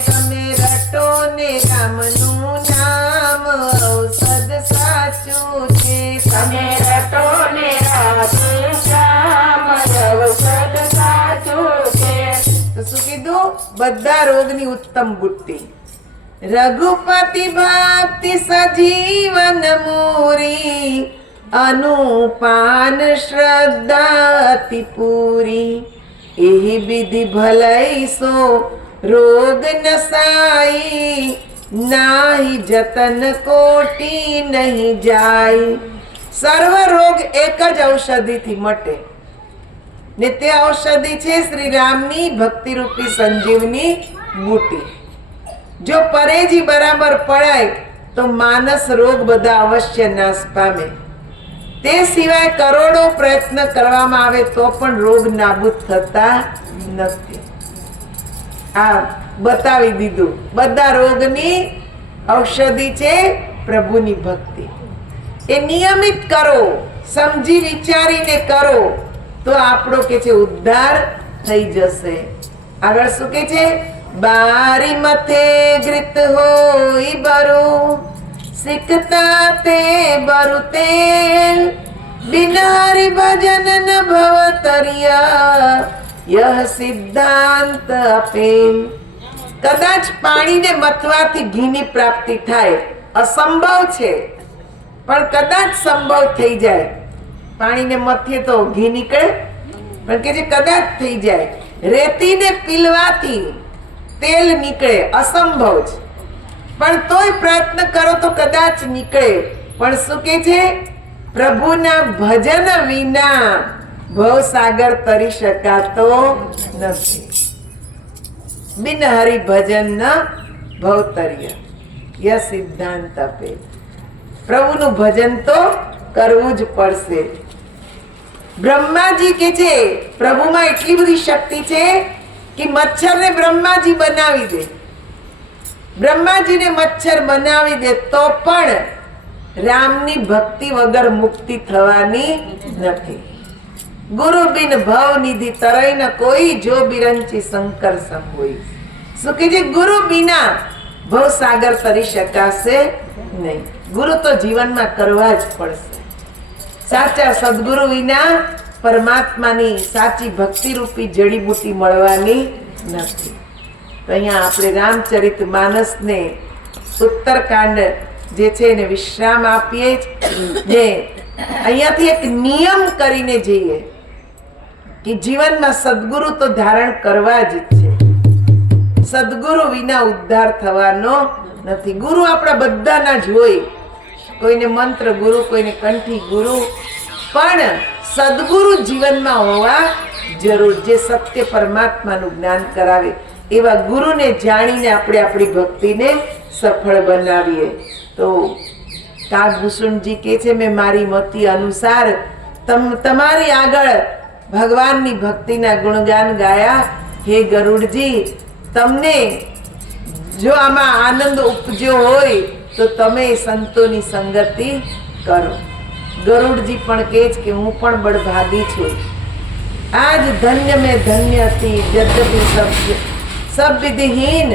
તમે રટો ને રામનું નામ, ઔષધ સાચું છે. તમે રટો ને રાધે શ્યામ, ઔષધ સાચું છે. તો શું કીધું? બધા રોગની ઉત્તમ બુટ્ટી. રઘુપતિ ભક્તિ સજીવન મૂરી, અનુપાન શ્રદ્ધા અતિ પૂરી. એહી વિધિ ભલઈ સો રોગ નસાઈ, નાહી જતન કોટી નહીં જાય. સર્વ રોગ એક જ ઔષધિથી મટે ને તે ઔષધિ છે શ્રી રામની ભક્તિ રૂપી સંજીવની બુટી. જો પરેજી બરાબર પડાય તો માનસ રોગ બધા અવશ્ય નાશ પામે. તે સિવાય કરોડો પ્રયત્ન કરવામાં આવે તો પણ રોગ નાબૂદ થતા નથી. આ બતાવી દીધું. બધા રોગની ઔષધિ છે પ્રભુની ભક્તિ. એ નિયમિત કરો, સમજી વિચારીને કરો તો આપણો કે છે ઉદ્ધાર થઈ જશે. આગળ શું કે છે? બારી મથે ગ્રિત હોય બરું, સિકતા તે બરુ તેલ, બિન હરિ ભજન ન ભવ તરિયા, યહ સિદ્ધાંત અપેલ. કદાચ પાણીને મથવાથી ઘીની પ્રાપ્તિ થાય, અસંભવ છે પણ કદાચ સંભવ થઈ જાય. પાણીને મથીએ તો ઘી નીકળે, પણ કે જે કદાચ થઈ જાય. રેતીને પીલવાથી તેલ નીકળે, અસંભવ છે પણ તોય પ્રયત્ન કરો તો કદાચ નીકળે. પણ શું કે છે? પ્રભુના ભજન વિના ભવસાગર તરી શકાતો નથી. બિન હરિ ભજન ન ભવતર્ય, ય સિદ્ધાંત આપે. પ્રભુનું ભજન તો કરવું જ પડશે. બ્રહ્માજી કે છે પ્રભુમાં એટલી બધી શક્તિ છે કે મચ્છરને બ્રહ્માજી બનાવી દે. બ્રહ્માજીને મચ્છર બનાવી દે તો પણ રામની ભક્તિ વગર મુક્તિ થવાની નથી. ગુરુ બિન ભવ નિધિ તરઈ ન કોઈ, જો બિરંચી શંકર સમ હોય. શું કે છે? ગુરુ વિના ભવસાગર તરી શકાશે નહીં. ગુરુ તો જીવનમાં કરવા જ પડશે. સાચા સદગુરુ વિના પરમાત્માની સાચી ભક્તિ રૂપી જડીબુટી મળવાની નથી. તો અહીંયા આપણે રામચરિત માનસને ઉત્તરકાંડ જે છે એને વિશ્રામ આપીએ જે અહીંયાથી એક નિયમ કરીને જઈએ કે જીવનમાં સદગુરુ તો ધારણ કરવા જ છે. સદગુરુ વિના ઉદ્ધાર થવાનો નથી. ગુરુ આપણા બધાના જ હોય, કોઈને મંત્ર ગુરુ, કોઈને કંઠી ગુરુ, પણ સદગુરુ જીવનમાં હોવા જરૂર, જે સત્ય પરમાત્માનું જ્ઞાન કરાવે. એવા ગુરુને જાણીને આપણે આપણી ભક્તિને સફળ બનાવીએ. તો કાગભૂષણજી કહે છે, મેં મારી મતિ અનુસાર તમારી આગળ ભગવાનની ભક્તિના ગુણગાન ગાયા. હે ગરુડજી, તમને જો આમાં આનંદ ઉપજ્યો હોય તો તમે સંતોની સંગતિ કરો. ગરુડજી પણ કહે છે કે હું પણ બળભાગી છું. આજ ધન્ય મેં ધન્ય હતી, યદ્યપિ સબ વિધિહીન,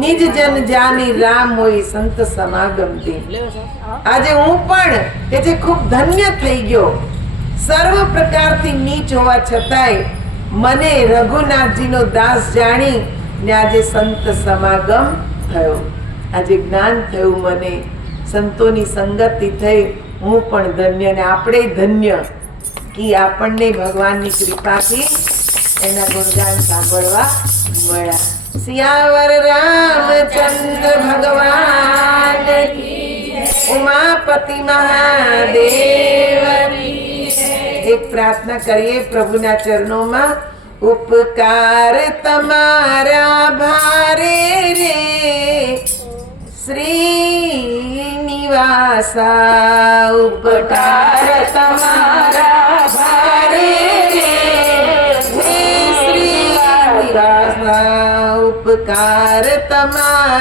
નિજ જન જાની રામ હોય સંત સમાગમ દી. આજે હું પણ કે છે ખૂબ ધન્ય થઈ ગયો. સર્વ પ્રકારથી નીચ હોવા છતાંય મને રઘુનાથજીનો દાસ જાણી ને આજે સંત સમાગમ થયો. આજે જ્ઞાન થયું, મને સંતોની સંગતિ થઈ. હું પણ ધન્ય ને આપણે ધન્ય કે આપણને ભગવાનની કૃપાથી એના ગુણગાન સાંભળવા મળ્યા. સિયાવર રામચંદ્ર ભગવાન કી, ઉમાપતિ મહાદેવ. એક પ્રાર્થના કરીએ પ્રભુના ચરણોમાં. ઉપકાર તમારા ભારે રે શ્રીનિવાસા, ઉપકાર તમારા ભારે રે શ્રીનિવાસા, ઉપકાર તમારા